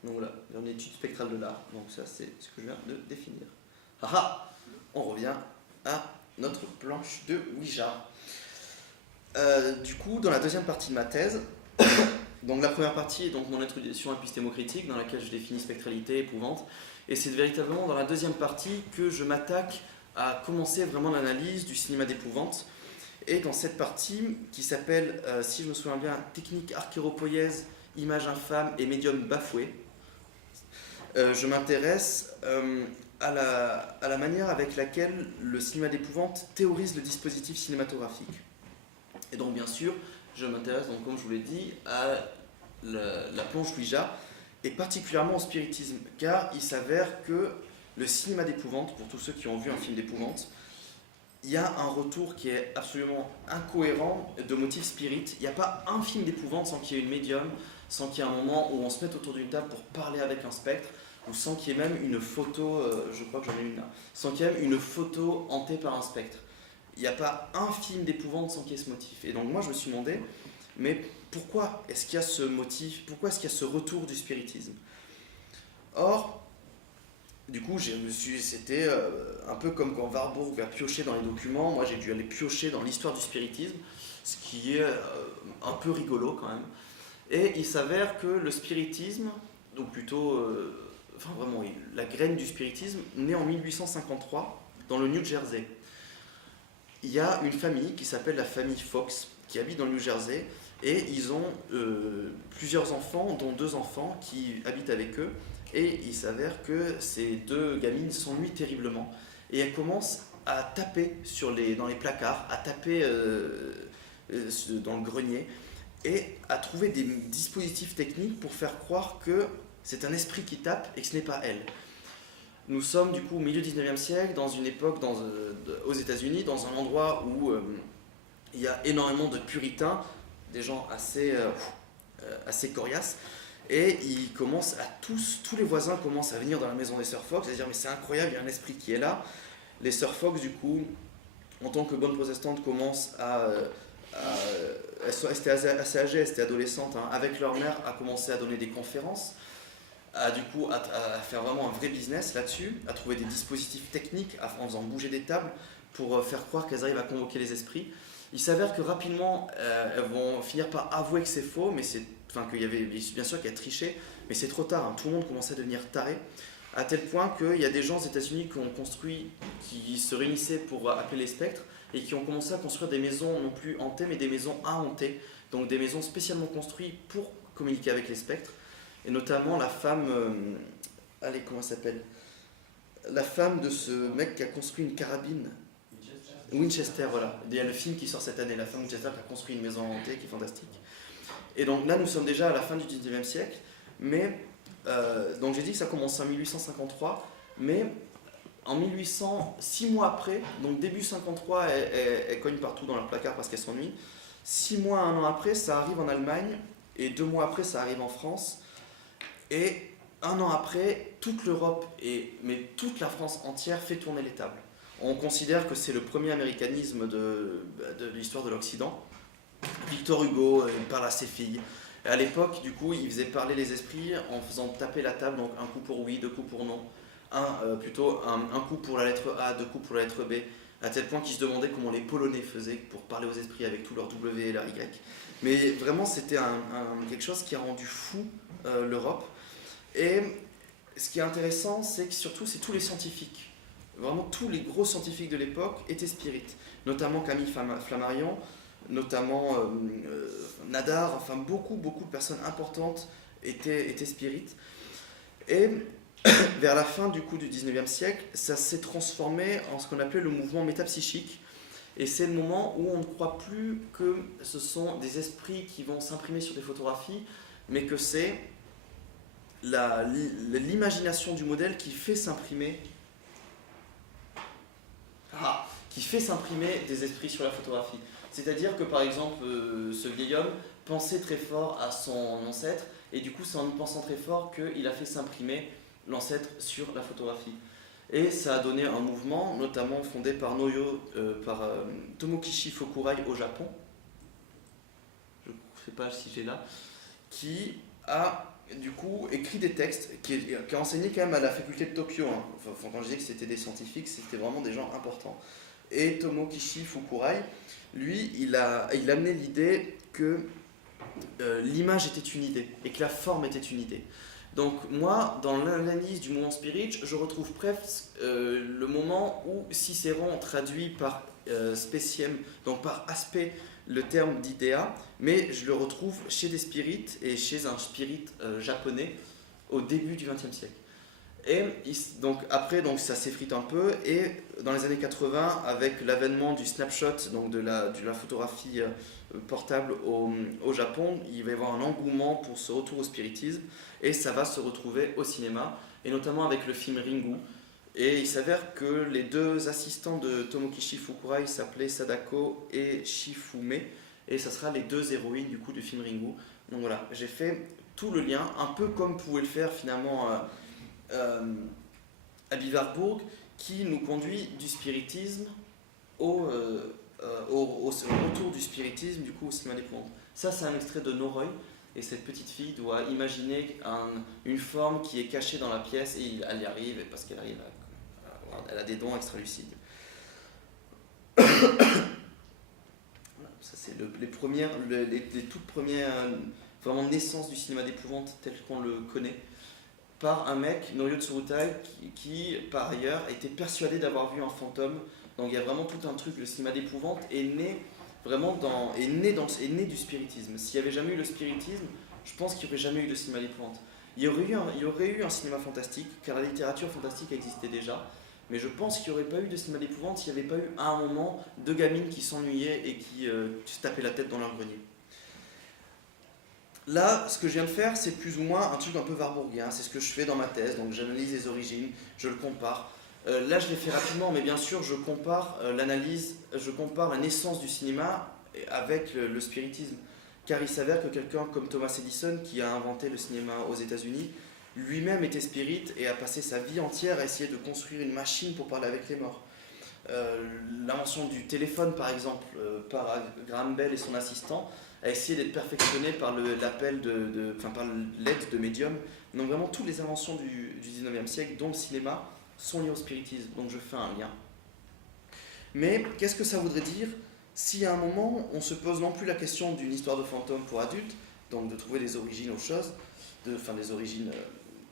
Donc voilà, une étude spectrale de l'art, donc ça c'est ce que je viens de définir. Haha, on revient à notre planche de Ouija. Du coup, dans la deuxième partie de ma thèse, donc la première partie est donc mon introduction à l'épistémocritique, dans laquelle je définis spectralité, épouvante, et c'est véritablement dans la deuxième partie que je m'attaque à commencer vraiment l'analyse du cinéma d'épouvante. Et dans cette partie, qui s'appelle, si je me souviens bien, technique archéropoïèse, image infâme et médium bafoué, je m'intéresse à la manière avec laquelle le cinéma d'épouvante théorise le dispositif cinématographique. Et donc bien sûr, je m'intéresse, donc, comme je vous l'ai dit, à la planche Ouija, et particulièrement au spiritisme, car il s'avère que le cinéma d'épouvante, pour tous ceux qui ont vu un film d'épouvante, il y a un retour qui est absolument incohérent de motifs spirites. Il n'y a pas un film d'épouvante sans qu'il y ait une médium, sans qu'il y ait un moment où on se mette autour d'une table pour parler avec un spectre, ou sans qu'il y ait même une photo, je crois que j'en ai une là, sans qu'il y ait même une photo hantée par un spectre. Il n'y a pas un film d'épouvante sans qu'il y ait ce motif. Et donc moi je me suis demandé, mais pourquoi est-ce qu'il y a ce motif, pourquoi est-ce qu'il y a ce retour du spiritisme? Or, du coup, c'était un peu comme quand Warburg a pioché dans les documents, moi j'ai dû aller piocher dans l'histoire du spiritisme, ce qui est un peu rigolo quand même. Et il s'avère que le spiritisme, donc plutôt, vraiment la graine du spiritisme, naît en 1853 dans le New Jersey. Il y a une famille qui s'appelle la famille Fox, qui habite dans le New Jersey, et ils ont plusieurs enfants, dont 2 enfants qui habitent avec eux, et il s'avère que ces 2 gamines s'ennuient terriblement, et elles commencent à taper dans les placards, à taper dans le grenier, et à trouver des dispositifs techniques pour faire croire que c'est un esprit qui tape et que ce n'est pas elle. Nous sommes du coup au milieu du 19e siècle, dans une époque aux États-Unis, dans un endroit où il y a énormément de puritains, des gens assez coriaces, et tous les voisins commencent à venir dans la maison des Sœurs Fox et à dire mais c'est incroyable, il y a un esprit qui est là. Les Sœurs Fox du coup, en tant que bonnes protestantes, commencent elles étaient assez âgées, elles étaient adolescentes, hein, avec leur mère, à commencer à donner des conférences, à faire vraiment un vrai business là-dessus, à trouver des dispositifs techniques en faisant bouger des tables pour faire croire qu'elles arrivent à convoquer les esprits. Il s'avère que rapidement, elles vont finir par avouer que c'est faux, qu'il y avait bien sûr qu'elles trichaient, mais c'est trop tard, hein, tout le monde commençait à devenir taré, à tel point qu'il y a des gens aux États-Unis qui se réunissaient pour appeler les spectres, et qui ont commencé à construire des maisons non plus hantées, mais des maisons à hanter, donc des maisons spécialement construites pour communiquer avec les spectres, et notamment la femme, comment elle s'appelle ? La femme de ce mec qui a construit une carabine. Winchester, voilà. Il y a le film qui sort cette année, la femme Winchester qui a construit une maison hantée qui est fantastique. Et donc là, nous sommes déjà à la fin du 19e siècle, mais donc j'ai dit que ça commence en 1853, mais en 6 mois après, donc début 53, elles cognent partout dans leur placard parce qu'elles s'ennuient. 6 mois, 1 an après, ça arrive en Allemagne, et 2 mois après, ça arrive en France. Et 1 an après, toute l'Europe, mais toute la France entière fait tourner les tables. On considère que c'est le premier américanisme de l'histoire de l'Occident. Victor Hugo, il parle à ses filles. Et à l'époque, du coup, il faisait parler les esprits en faisant taper la table, donc un coup pour oui, 2 coups pour non. Un coup pour la lettre A, 2 coups pour la lettre B, à tel point qu'ils se demandaient comment les Polonais faisaient pour parler aux esprits avec tout leur W et leur Y. Mais vraiment, c'était quelque chose qui a rendu fou l'Europe. Et ce qui est intéressant, c'est que surtout, c'est tous les scientifiques. Vraiment, tous les gros scientifiques de l'époque étaient spirites. Notamment Camille Flammarion, notamment Nadar, enfin beaucoup de personnes importantes étaient spirites. Et vers la fin du 19e siècle, ça s'est transformé en ce qu'on appelait le mouvement métapsychique. Et c'est le moment où on ne croit plus que ce sont des esprits qui vont s'imprimer sur des photographies, mais que c'est l'imagination du modèle qui fait s'imprimer des esprits sur la photographie. C'est-à-dire que par exemple, ce vieil homme pensait très fort à son ancêtre, et du coup c'est en y pensant très fort qu'il a fait s'imprimer l'ancêtre sur la photographie. Et ça a donné un mouvement, notamment fondé par Tomokichi Fokurai au Japon, je ne sais pas si j'ai là, qui a du coup écrit des textes, qui a enseigné quand même à la faculté de Tokyo. Hein. Enfin, quand je disais que c'était des scientifiques, c'était vraiment des gens importants. Et Tomokichi Fokurai, lui, il a amené l'idée que l'image était une idée et que la forme était une idée. Donc moi, dans l'analyse du mouvement spirit, je retrouve presque le moment où Cicéron traduit par spécième, donc par aspect, le terme d'idéa, mais je le retrouve chez des spirites et chez un spirit japonais au début du XXe siècle. Et après, ça s'effrite un peu, et dans les années 80, avec l'avènement du snapshot, donc de la photographie portable au Japon, il va y avoir un engouement pour ce retour au spiritisme, et ça va se retrouver au cinéma, et notamment avec le film Ringu. Et il s'avère que les 2 assistants de Tomokichi Fokurai s'appelaient Sadako et Shifume, et ça sera les 2 héroïnes du coup du film Ringu. Donc voilà, j'ai fait tout le lien, un peu comme pouvait le faire finalement à Bivarbourg, qui nous conduit du spiritisme au retour du spiritisme du coup au cinéma d'épouvante. Ça, c'est un extrait de Noroi, et cette petite fille doit imaginer une forme qui est cachée dans la pièce, et elle y arrive, et parce qu'elle arrive elle a des dons extra-lucides. Ça, c'est les toutes premières vraiment naissances du cinéma d'épouvante tel qu'on le connaît, par un mec, Norio Tsurutai, qui par ailleurs était persuadé d'avoir vu un fantôme. Donc il y a vraiment tout un truc, le cinéma d'épouvante est né du spiritisme. S'il n'y avait jamais eu le spiritisme, je pense qu'il n'y aurait jamais eu de cinéma d'épouvante. Il y aurait eu un cinéma fantastique, car la littérature fantastique existait déjà, mais je pense qu'il n'y aurait pas eu de cinéma d'épouvante s'il n'y avait pas eu à un moment 2 gamines qui s'ennuyaient et qui se tapaient la tête dans leur grenier. Là, ce que je viens de faire, c'est plus ou moins un truc un peu warburgien. C'est ce que je fais dans ma thèse. Donc j'analyse les origines, je le compare. Là, je l'ai fait rapidement, mais bien sûr, je compare l'analyse, je compare la naissance du cinéma avec le spiritisme. Car il s'avère que quelqu'un comme Thomas Edison, qui a inventé le cinéma aux États-Unis, lui-même était spirit et a passé sa vie entière à essayer de construire une machine pour parler avec les morts. L'invention du téléphone, par exemple, par Graham Bell et son assistant, a essayé d'être perfectionné par par l'aide de médiums. Donc vraiment, toutes les inventions du 19e siècle, dont le cinéma, sont liées au spiritisme. Donc je fais un lien. Mais qu'est-ce que ça voudrait dire si à un moment, on se pose non plus la question d'une histoire de fantôme pour adultes, donc de trouver des origines aux choses, des origines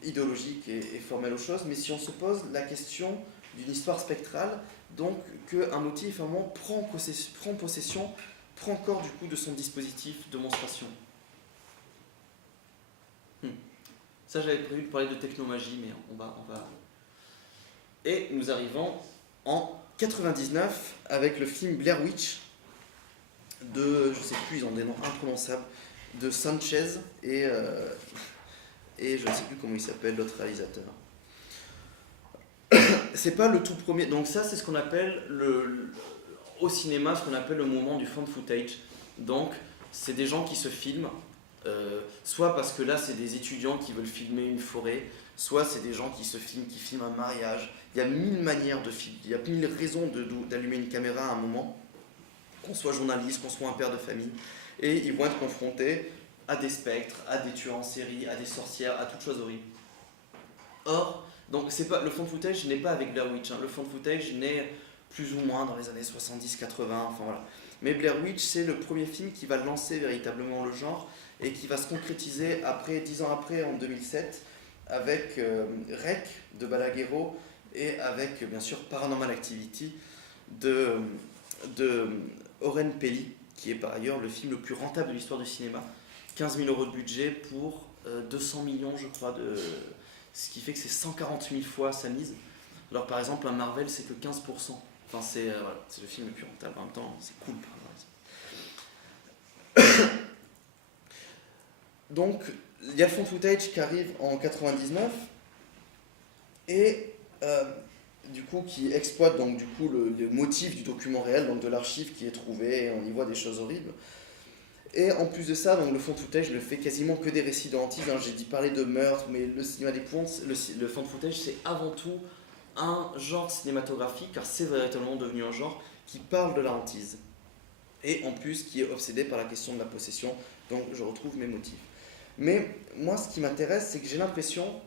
idéologiques et formelles aux choses, mais si on se pose la question d'une histoire spectrale, donc qu'un motif à un moment prend possession, prend corps du coup de son dispositif de monstration. Ça, j'avais prévu de parler de technomagie, mais on va. Et nous arrivons en 99 avec le film Blair Witch de, je sais plus, ils ont des noms imprononçables, de Sanchez et je ne sais plus comment il s'appelle, l'autre réalisateur. C'est pas le tout premier. Donc ça, c'est ce qu'on appelle au cinéma, ce qu'on appelle le mouvement du found footage. Donc, c'est des gens qui se filment, soit parce que là, c'est des étudiants qui veulent filmer une forêt, soit c'est des gens qui se filment, qui filment un mariage. Il y a 1000 manières de filmer, il y a 1000 raisons d'allumer une caméra à un moment, qu'on soit journaliste, qu'on soit un père de famille, et ils vont être confrontés à des spectres, à des tueurs en série, à des sorcières, à toutes choses horribles. Or, donc c'est pas, le found footage n'est pas avec Blair Witch, hein. Le found footage naît plus ou moins dans les années 70-80, enfin voilà. Mais Blair Witch, c'est le premier film qui va lancer véritablement le genre et qui va se concrétiser 10 ans après, en 2007, avec Rec de Balaguerro et avec bien sûr Paranormal Activity de Oren Peli, qui est par ailleurs le film le plus rentable de l'histoire du cinéma. 15 000 € de budget pour 200 millions, je crois, ce qui fait que c'est 140 000 fois sa mise. Alors par exemple, un Marvel, c'est que 15%. Enfin, c'est le film le plus rentable. En même temps, c'est cool. Donc, il y a le found footage qui arrive en 99 et du coup qui exploite donc du coup le motif du document réel, donc de l'archive qui est trouvé, et on y voit des choses horribles. Et en plus de ça, donc le found footage ne fait quasiment que des récits de hantise. Hein. J'ai dit parler de meurtre, mais le cinéma d'épouvante, le found footage, c'est avant tout un genre cinématographique, car c'est véritablement devenu un genre qui parle de la hantise. Et en plus, qui est obsédé par la question de la possession, donc je retrouve mes motifs. Mais moi, ce qui m'intéresse, c'est que j'ai l'impression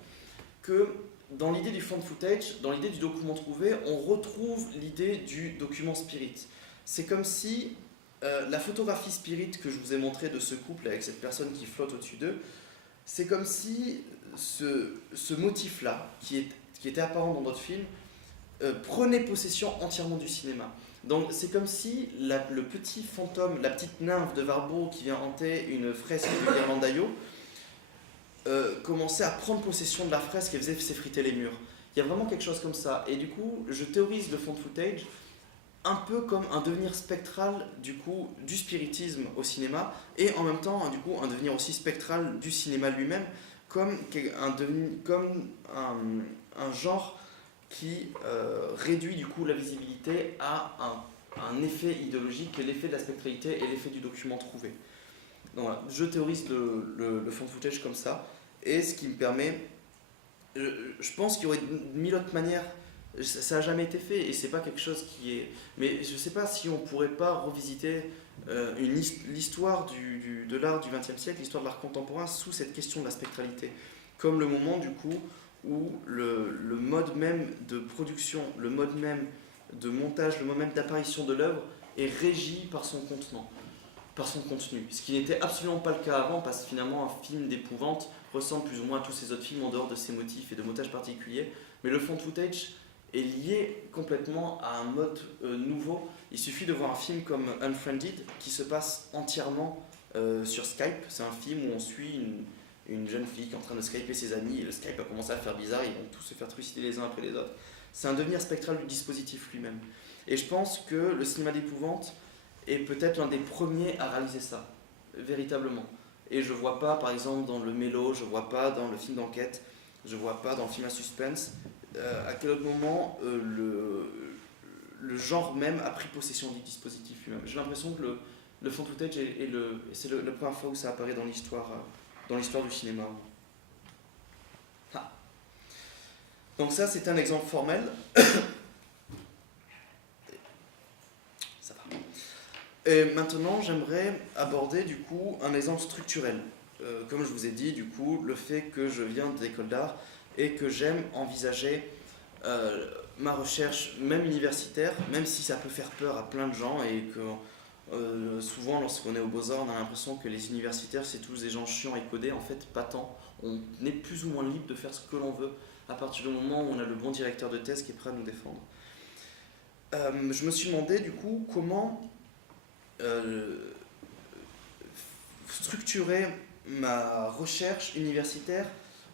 que dans l'idée du found footage, dans l'idée du document trouvé, on retrouve l'idée du document spirit. C'est comme si la photographie spirit que je vous ai montrée de ce couple avec cette personne qui flotte au-dessus d'eux, c'est comme si ce motif-là, qui était apparent dans d'autres films, prenait possession entièrement du cinéma. Donc c'est comme si le petit fantôme, la petite nymphe de Warburg qui vient hanter une fresque de Ghirlandaio, commençait à prendre possession de la fresque et faisait s'effriter les murs. Il y a vraiment quelque chose comme ça. Et du coup, je théorise le found footage un peu comme un devenir spectral du spiritisme au cinéma, et en même temps du coup un devenir aussi spectral du cinéma lui-même, comme un genre qui réduit du coup la visibilité à un effet idéologique qui est l'effet de la spectralité et l'effet du document trouvé. Donc voilà, je théorise le found footage comme ça, et ce qui me permet, je pense qu'il y aurait 1000 autres manières. Ça n'a jamais été fait et c'est pas quelque chose qui est. Mais je sais pas si on pourrait pas revisiter l'histoire de l'art du XXe siècle, l'histoire de l'art contemporain sous cette question de la spectralité. Comme le moment du coup où le mode même de production, le mode même de montage, le mode même d'apparition de l'œuvre est régi par son contenant, par son contenu. Ce qui n'était absolument pas le cas avant, parce que finalement un film d'épouvante ressemble plus ou moins à tous ces autres films en dehors de ses motifs et de montage particuliers. Mais le found footage est lié complètement à un mode nouveau. Il suffit de voir un film comme Unfriended qui se passe entièrement sur Skype. C'est un film où on suit une jeune fille qui est en train de skyper ses amis et le Skype a commencé à faire bizarre, ils vont tous se faire trucider les uns après les autres. C'est un devenir spectral du dispositif lui-même. Et je pense que le cinéma d'épouvante est peut-être l'un des premiers à réaliser ça, véritablement. Et je vois pas, par exemple, dans le mélo, je vois pas dans le film d'enquête, je vois pas dans le film à suspense, à quel autre moment le genre même a pris possession du dispositif lui-même. J'ai l'impression que le found footage c'est la première fois où ça apparaît dans l'histoire du cinéma. Ah. Donc ça, c'est un exemple formel. Ça va. Et maintenant, j'aimerais aborder du coup un exemple structurel. Comme je vous ai dit, du coup, le fait que je viens d'école d'art et que j'aime envisager ma recherche, même universitaire, même si ça peut faire peur à plein de gens et que souvent, lorsqu'on est aux Beaux-Arts, on a l'impression que les universitaires, c'est tous des gens chiants et codés. En fait, pas tant. On est plus ou moins libre de faire ce que l'on veut à partir du moment où on a le bon directeur de thèse qui est prêt à nous défendre. Je me suis demandé, du coup, comment structurer ma recherche universitaire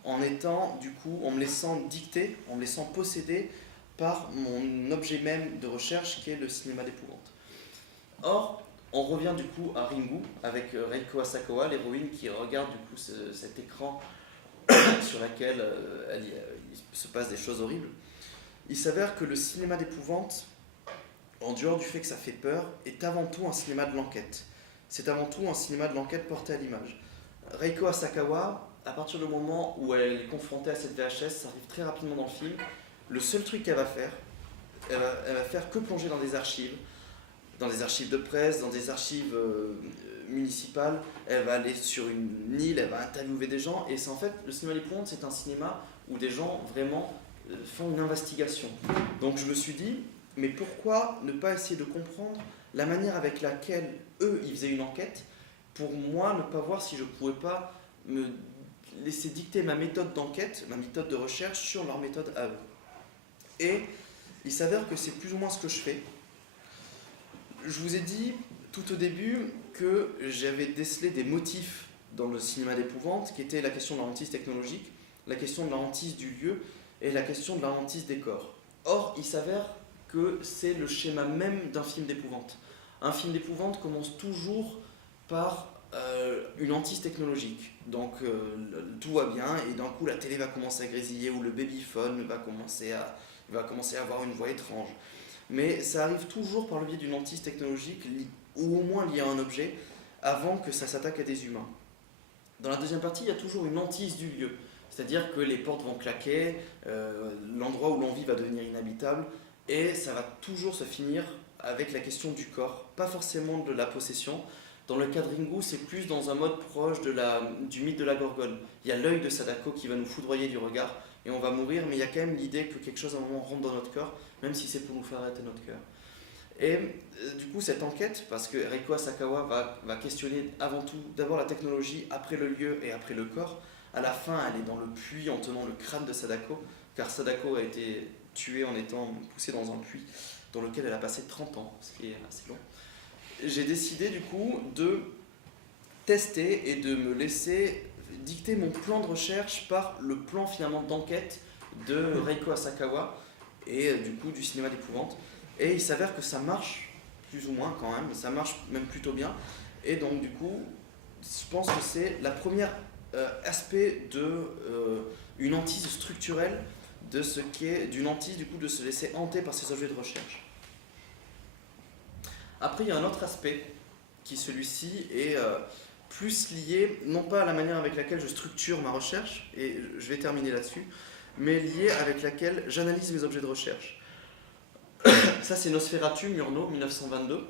en étant, du coup, en me laissant dicter, en me laissant posséder par mon objet même de recherche qui est le cinéma d'épouvante. Or, on revient du coup à Ringu avec Reiko Asakawa, l'héroïne qui regarde du coup cet écran sur lequel il se passe des choses horribles. Il s'avère que le cinéma d'épouvante, en dehors du fait que ça fait peur, est avant tout un cinéma de l'enquête. C'est avant tout un cinéma de l'enquête porté à l'image. Reiko Asakawa, à partir du moment où elle est confrontée à cette VHS, ça arrive très rapidement dans le film, le seul truc qu'elle va faire, elle va faire que plonger dans des archives de presse, dans des archives municipales, elle va aller sur une île, elle va interviewer des gens, et c'est en fait, le cinéma d'épouvante, c'est un cinéma où des gens vraiment font une investigation. Donc je me suis dit, mais pourquoi ne pas essayer de comprendre la manière avec laquelle eux, ils faisaient une enquête, pour moi, ne pas voir si je ne pouvais pas me laisser dicter ma méthode d'enquête, ma méthode de recherche sur leur méthode à eux. Et il s'avère que c'est plus ou moins ce que je fais. Je vous ai dit tout au début que j'avais décelé des motifs dans le cinéma d'épouvante, qui étaient la question de la hantise technologique, la question de la hantise du lieu et la question de la hantise des corps. Or, il s'avère que c'est le schéma même d'un film d'épouvante. Un film d'épouvante commence toujours par une hantise technologique. Donc tout va bien et d'un coup la télé va commencer à grésiller ou le babyphone va commencer à avoir une voix étrange. Mais ça arrive toujours par le biais d'une hantise technologique ou au moins liée à un objet avant que ça s'attaque à des humains. Dans la deuxième partie, il y a toujours une hantise du lieu. C'est-à-dire que les portes vont claquer, l'endroit où l'on vit va devenir inhabitable et ça va toujours se finir avec la question du corps, pas forcément de la possession. Dans le cas de Ringu, c'est plus dans un mode proche du mythe de la Gorgone. Il y a l'œil de Sadako qui va nous foudroyer du regard et on va mourir, mais il y a quand même l'idée que quelque chose à un moment rentre dans notre corps, même si c'est pour nous faire arrêter notre cœur. Et du coup, cette enquête, parce que Reiko Asakawa va questionner avant tout d'abord la technologie, après le lieu et après le corps. À la fin, elle est dans le puits en tenant le crâne de Sadako, car Sadako a été tuée en étant poussée dans un puits dans lequel elle a passé 30 ans, ce qui est assez long. J'ai décidé du coup de tester et de me laisser dicter mon plan de recherche par le plan finalement d'enquête de Reiko Asakawa et du coup du cinéma d'épouvante. Et il s'avère que ça marche plus ou moins quand même, ça marche même plutôt bien. Et donc du coup, je pense que c'est la première aspect de une hantise structurelle de ce qu'est d'une hantise du coup de se laisser hanter par ces objets de recherche. Après, il y a un autre aspect qui, celui-ci, est plus lié, non pas à la manière avec laquelle je structure ma recherche, et je vais terminer là-dessus, mais lié avec laquelle j'analyse mes objets de recherche. Ça, c'est Nosferatu, Murnau, 1922.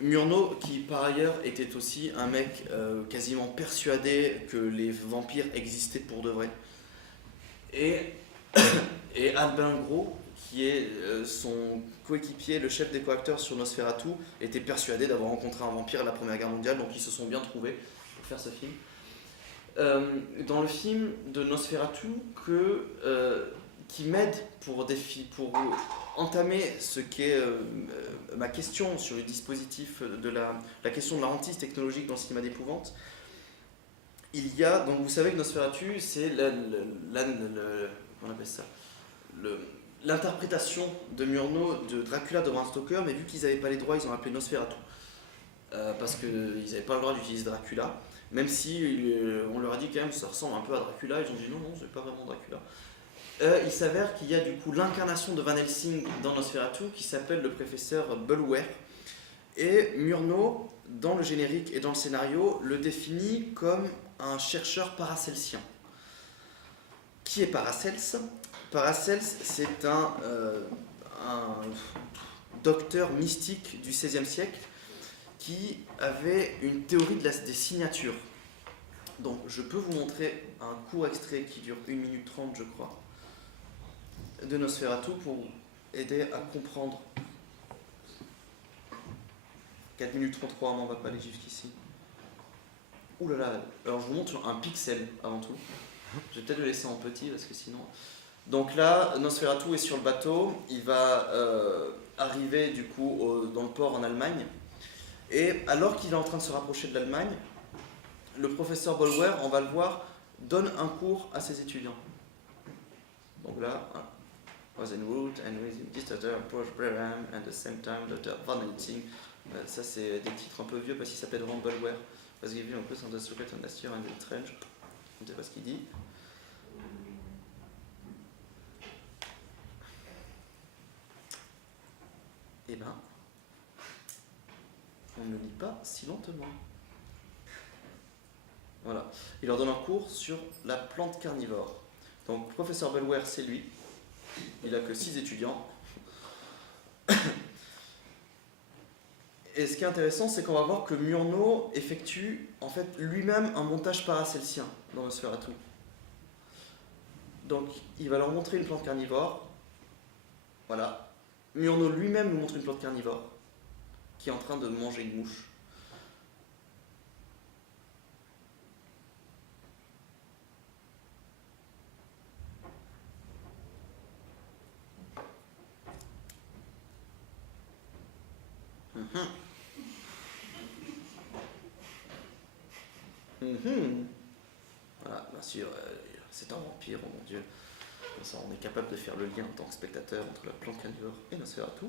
Murnau, qui par ailleurs était aussi un mec quasiment persuadé que les vampires existaient pour de vrai. Et Albin Gros, qui est son coéquipier, le chef des coacteurs sur Nosferatu, était persuadé d'avoir rencontré un vampire à la Première Guerre mondiale, donc ils se sont bien trouvés pour faire ce film. Dans le film de Nosferatu, qui m'aide pour entamer ce qu'est ma question sur le dispositif de la question de la hantise technologique dans le cinéma d'épouvante, il y a, donc vous savez que Nosferatu, c'est on appelle ça l'interprétation de Murnau de Dracula de Bram Stoker, mais vu qu'ils n'avaient pas les droits, ils ont appelé Nosferatu. parce qu'ils n'avaient pas le droit d'utiliser Dracula, même si on leur a dit quand même que ça ressemble un peu à Dracula, ils ont dit non, non, c'est pas vraiment Dracula. Il s'avère qu'il y a du coup l'incarnation de Van Helsing dans Nosferatu qui s'appelle le professeur Bulwer, et Murnau, dans le générique et dans le scénario, le définit comme un chercheur paracelsien. Qui est Paracels? Paracels, c'est un docteur mystique du XVIe siècle qui avait une théorie des signatures. Donc je peux vous montrer un court extrait qui dure 1 minute 30 je crois, de Nosferatu pour aider à comprendre. 4 minutes 33, on va pas aller jusqu'ici. Ouh là là, alors je vous montre un pixel avant tout. Je vais peut-être le laisser en petit parce que sinon... Donc là, Nosferatu est sur le bateau, il va arriver du coup dans le port en Allemagne. Et alors qu'il est en train de se rapprocher de l'Allemagne, le professeur Bulwer, on va le voir, donne un cours à ses étudiants. Donc là, Rosenwood and with this daughter approach Braham and at the same time daughter Van Helsing. Ça c'est des titres un peu vieux parce qu'il s'appelle Van Bulwer. Parce qu'il vit un peu sans the secret and last year and the trench. Je ne sais pas ce qu'il dit. Eh ben, on ne lit pas si lentement. Voilà. Il leur donne un cours sur la plante carnivore. Donc, professeur Bulwer, c'est lui. Il n'a que 6 étudiants. Et ce qui est intéressant, c'est qu'on va voir que Murnau effectue en fait lui-même un montage paracelsien dans Nosferatu. Donc, il va leur montrer une plante carnivore. Voilà. Murnau lui-même nous montre une plante carnivore qui est en train de manger une mouche. Voilà, bien sûr, c'est un vampire, oh mon Dieu. Comme ça, on est capable de faire le lien en tant que spectateur entre la plante carnivore et Nosferatu.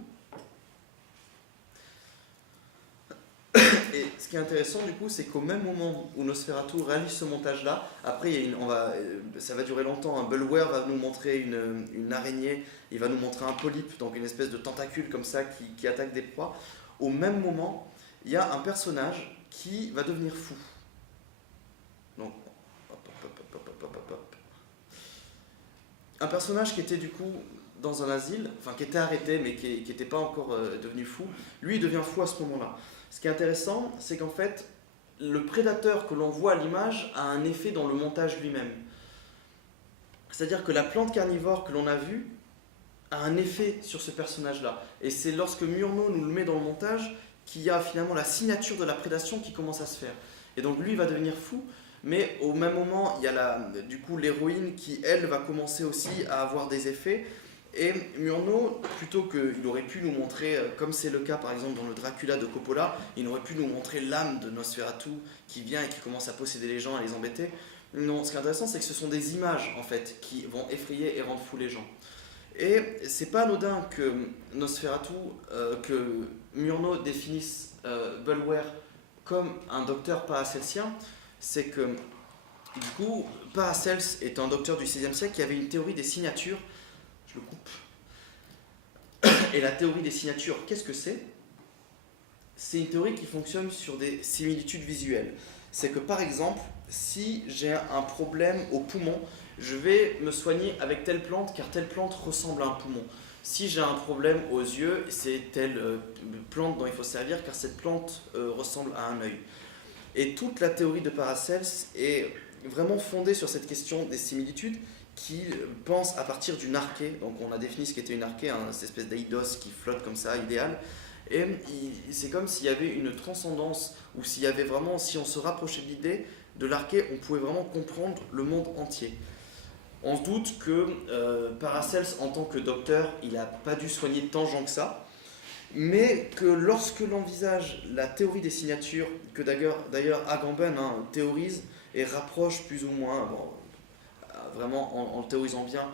Et ce qui est intéressant du coup, c'est qu'au même moment où Nosferatu réalise ce montage-là, après ça va durer longtemps, Bulwer va nous montrer une araignée, il va nous montrer un polype, donc une espèce de tentacule comme ça qui attaque des proies. Au même moment, il y a un personnage qui va devenir fou. Donc, un personnage qui était du coup dans un asile, enfin qui était arrêté mais qui n'était pas encore devenu fou, lui il devient fou à ce moment-là. Ce qui est intéressant, c'est qu'en fait, le prédateur que l'on voit à l'image a un effet dans le montage lui-même. C'est-à-dire que la plante carnivore que l'on a vue a un effet sur ce personnage-là. Et c'est lorsque Murnau nous le met dans le montage qu'il y a finalement la signature de la prédation qui commence à se faire. Et donc lui va devenir fou, mais au même moment, il y a du coup l'héroïne qui, elle, va commencer aussi à avoir des effets. Et Murnau, plutôt qu'il aurait pu nous montrer, comme c'est le cas par exemple dans le Dracula de Coppola, il aurait pu nous montrer l'âme de Nosferatu qui vient et qui commence à posséder les gens, à les embêter. Non, ce qui est intéressant, c'est que ce sont des images en fait qui vont effrayer et rendre fous les gens. Et c'est pas anodin que Nosferatu, que Murnau définisse Bulwer comme un docteur paracelsien, c'est que du coup, Paracels est un docteur du XVIe siècle qui avait une théorie des signatures. Je le coupe. Et la théorie des signatures, qu'est-ce que c'est? C'est une théorie qui fonctionne sur des similitudes visuelles. C'est que par exemple, si j'ai un problème au poumon, je vais me soigner avec telle plante car telle plante ressemble à un poumon. Si j'ai un problème aux yeux, c'est telle plante dont il faut servir car cette plante ressemble à un œil. Et toute la théorie de Paracels est vraiment fondée sur cette question des similitudes qui pense à partir d'une archée. Donc on a défini ce qu'était une archée, cette espèce d'eidos qui flotte comme ça, idéal. Et c'est comme s'il y avait une transcendance, ou s'il y avait vraiment, si on se rapprochait de l'idée de l'archée, on pouvait vraiment comprendre le monde entier. On se doute que Paracels, en tant que docteur, il n'a pas dû soigner tant de gens que ça, mais que lorsque l'on envisage la théorie des signatures, que d'ailleurs Agamben théorise et rapproche plus ou moins, vraiment en le théorisant bien,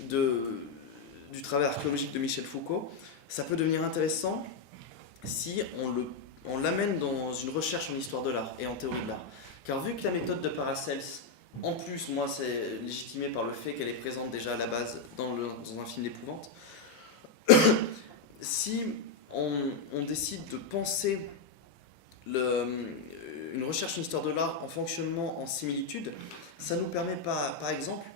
du travail archéologique de Michel Foucault, ça peut devenir intéressant si on le on l'amène dans une recherche en histoire de l'art et en théorie de l'art. Car vu que la méthode de Paracels, en plus, moi, c'est légitimé par le fait qu'elle est présente déjà à la base dans un film d'épouvante, si on décide de penser une recherche en histoire de l'art en fonctionnement en similitude, ça nous permet par exemple,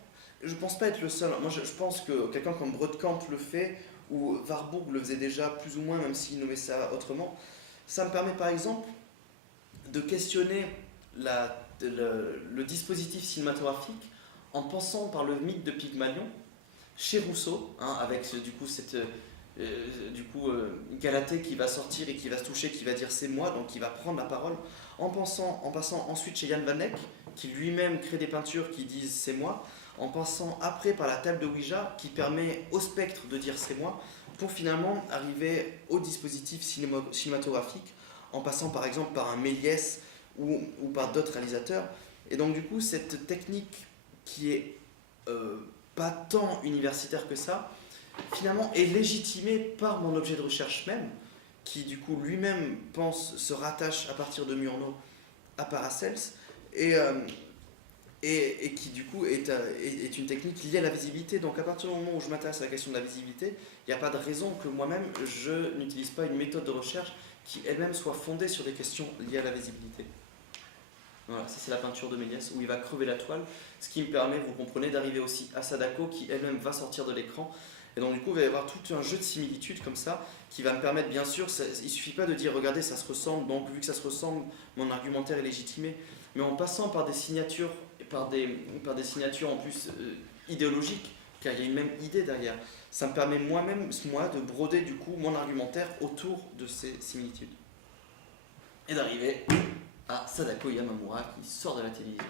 je pense pas être le seul, moi je pense que quelqu'un comme Brodkamp le fait, ou Warburg le faisait déjà plus ou moins, même s'il nommait ça autrement, ça me permet par exemple de questionner le dispositif cinématographique en pensant par le mythe de Pygmalion, chez Rousseau, hein, avec du coup cette Galatée qui va sortir et qui va se toucher, qui va dire c'est moi, donc qui va prendre la parole, en passant ensuite chez Jan van Eyck, qui lui-même crée des peintures qui disent c'est moi, en passant après par la table de Ouija, qui permet au spectre de dire c'est moi, pour finalement arriver au dispositif cinématographique, en passant par exemple par un Méliès ou par d'autres réalisateurs. Et donc du coup, cette technique qui est pas tant universitaire que ça, finalement est légitimée par mon objet de recherche même, qui du coup lui-même se rattache à partir de Murnau à Paracels, et qui du coup est une technique liée à la visibilité. Donc à partir du moment où je m'intéresse à la question de la visibilité, il n'y a pas de raison que moi-même je n'utilise pas une méthode de recherche qui elle-même soit fondée sur des questions liées à la visibilité. Voilà, ça c'est la peinture de Méliès où il va crever la toile, ce qui me permet, vous comprenez, d'arriver aussi à Sadako qui elle-même va sortir de l'écran. Et donc du coup il va y avoir tout un jeu de similitudes comme ça qui va me permettre, bien sûr, il ne suffit pas de dire regardez ça se ressemble, donc vu que ça se ressemble, mon argumentaire est légitimé, mais en passant par des signatures, par des signatures en plus idéologiques, car il y a une même idée derrière, ça me permet moi de broder du coup mon argumentaire autour de ces similitudes. Et d'arriver à Sadako Yamamura qui sort de la télévision.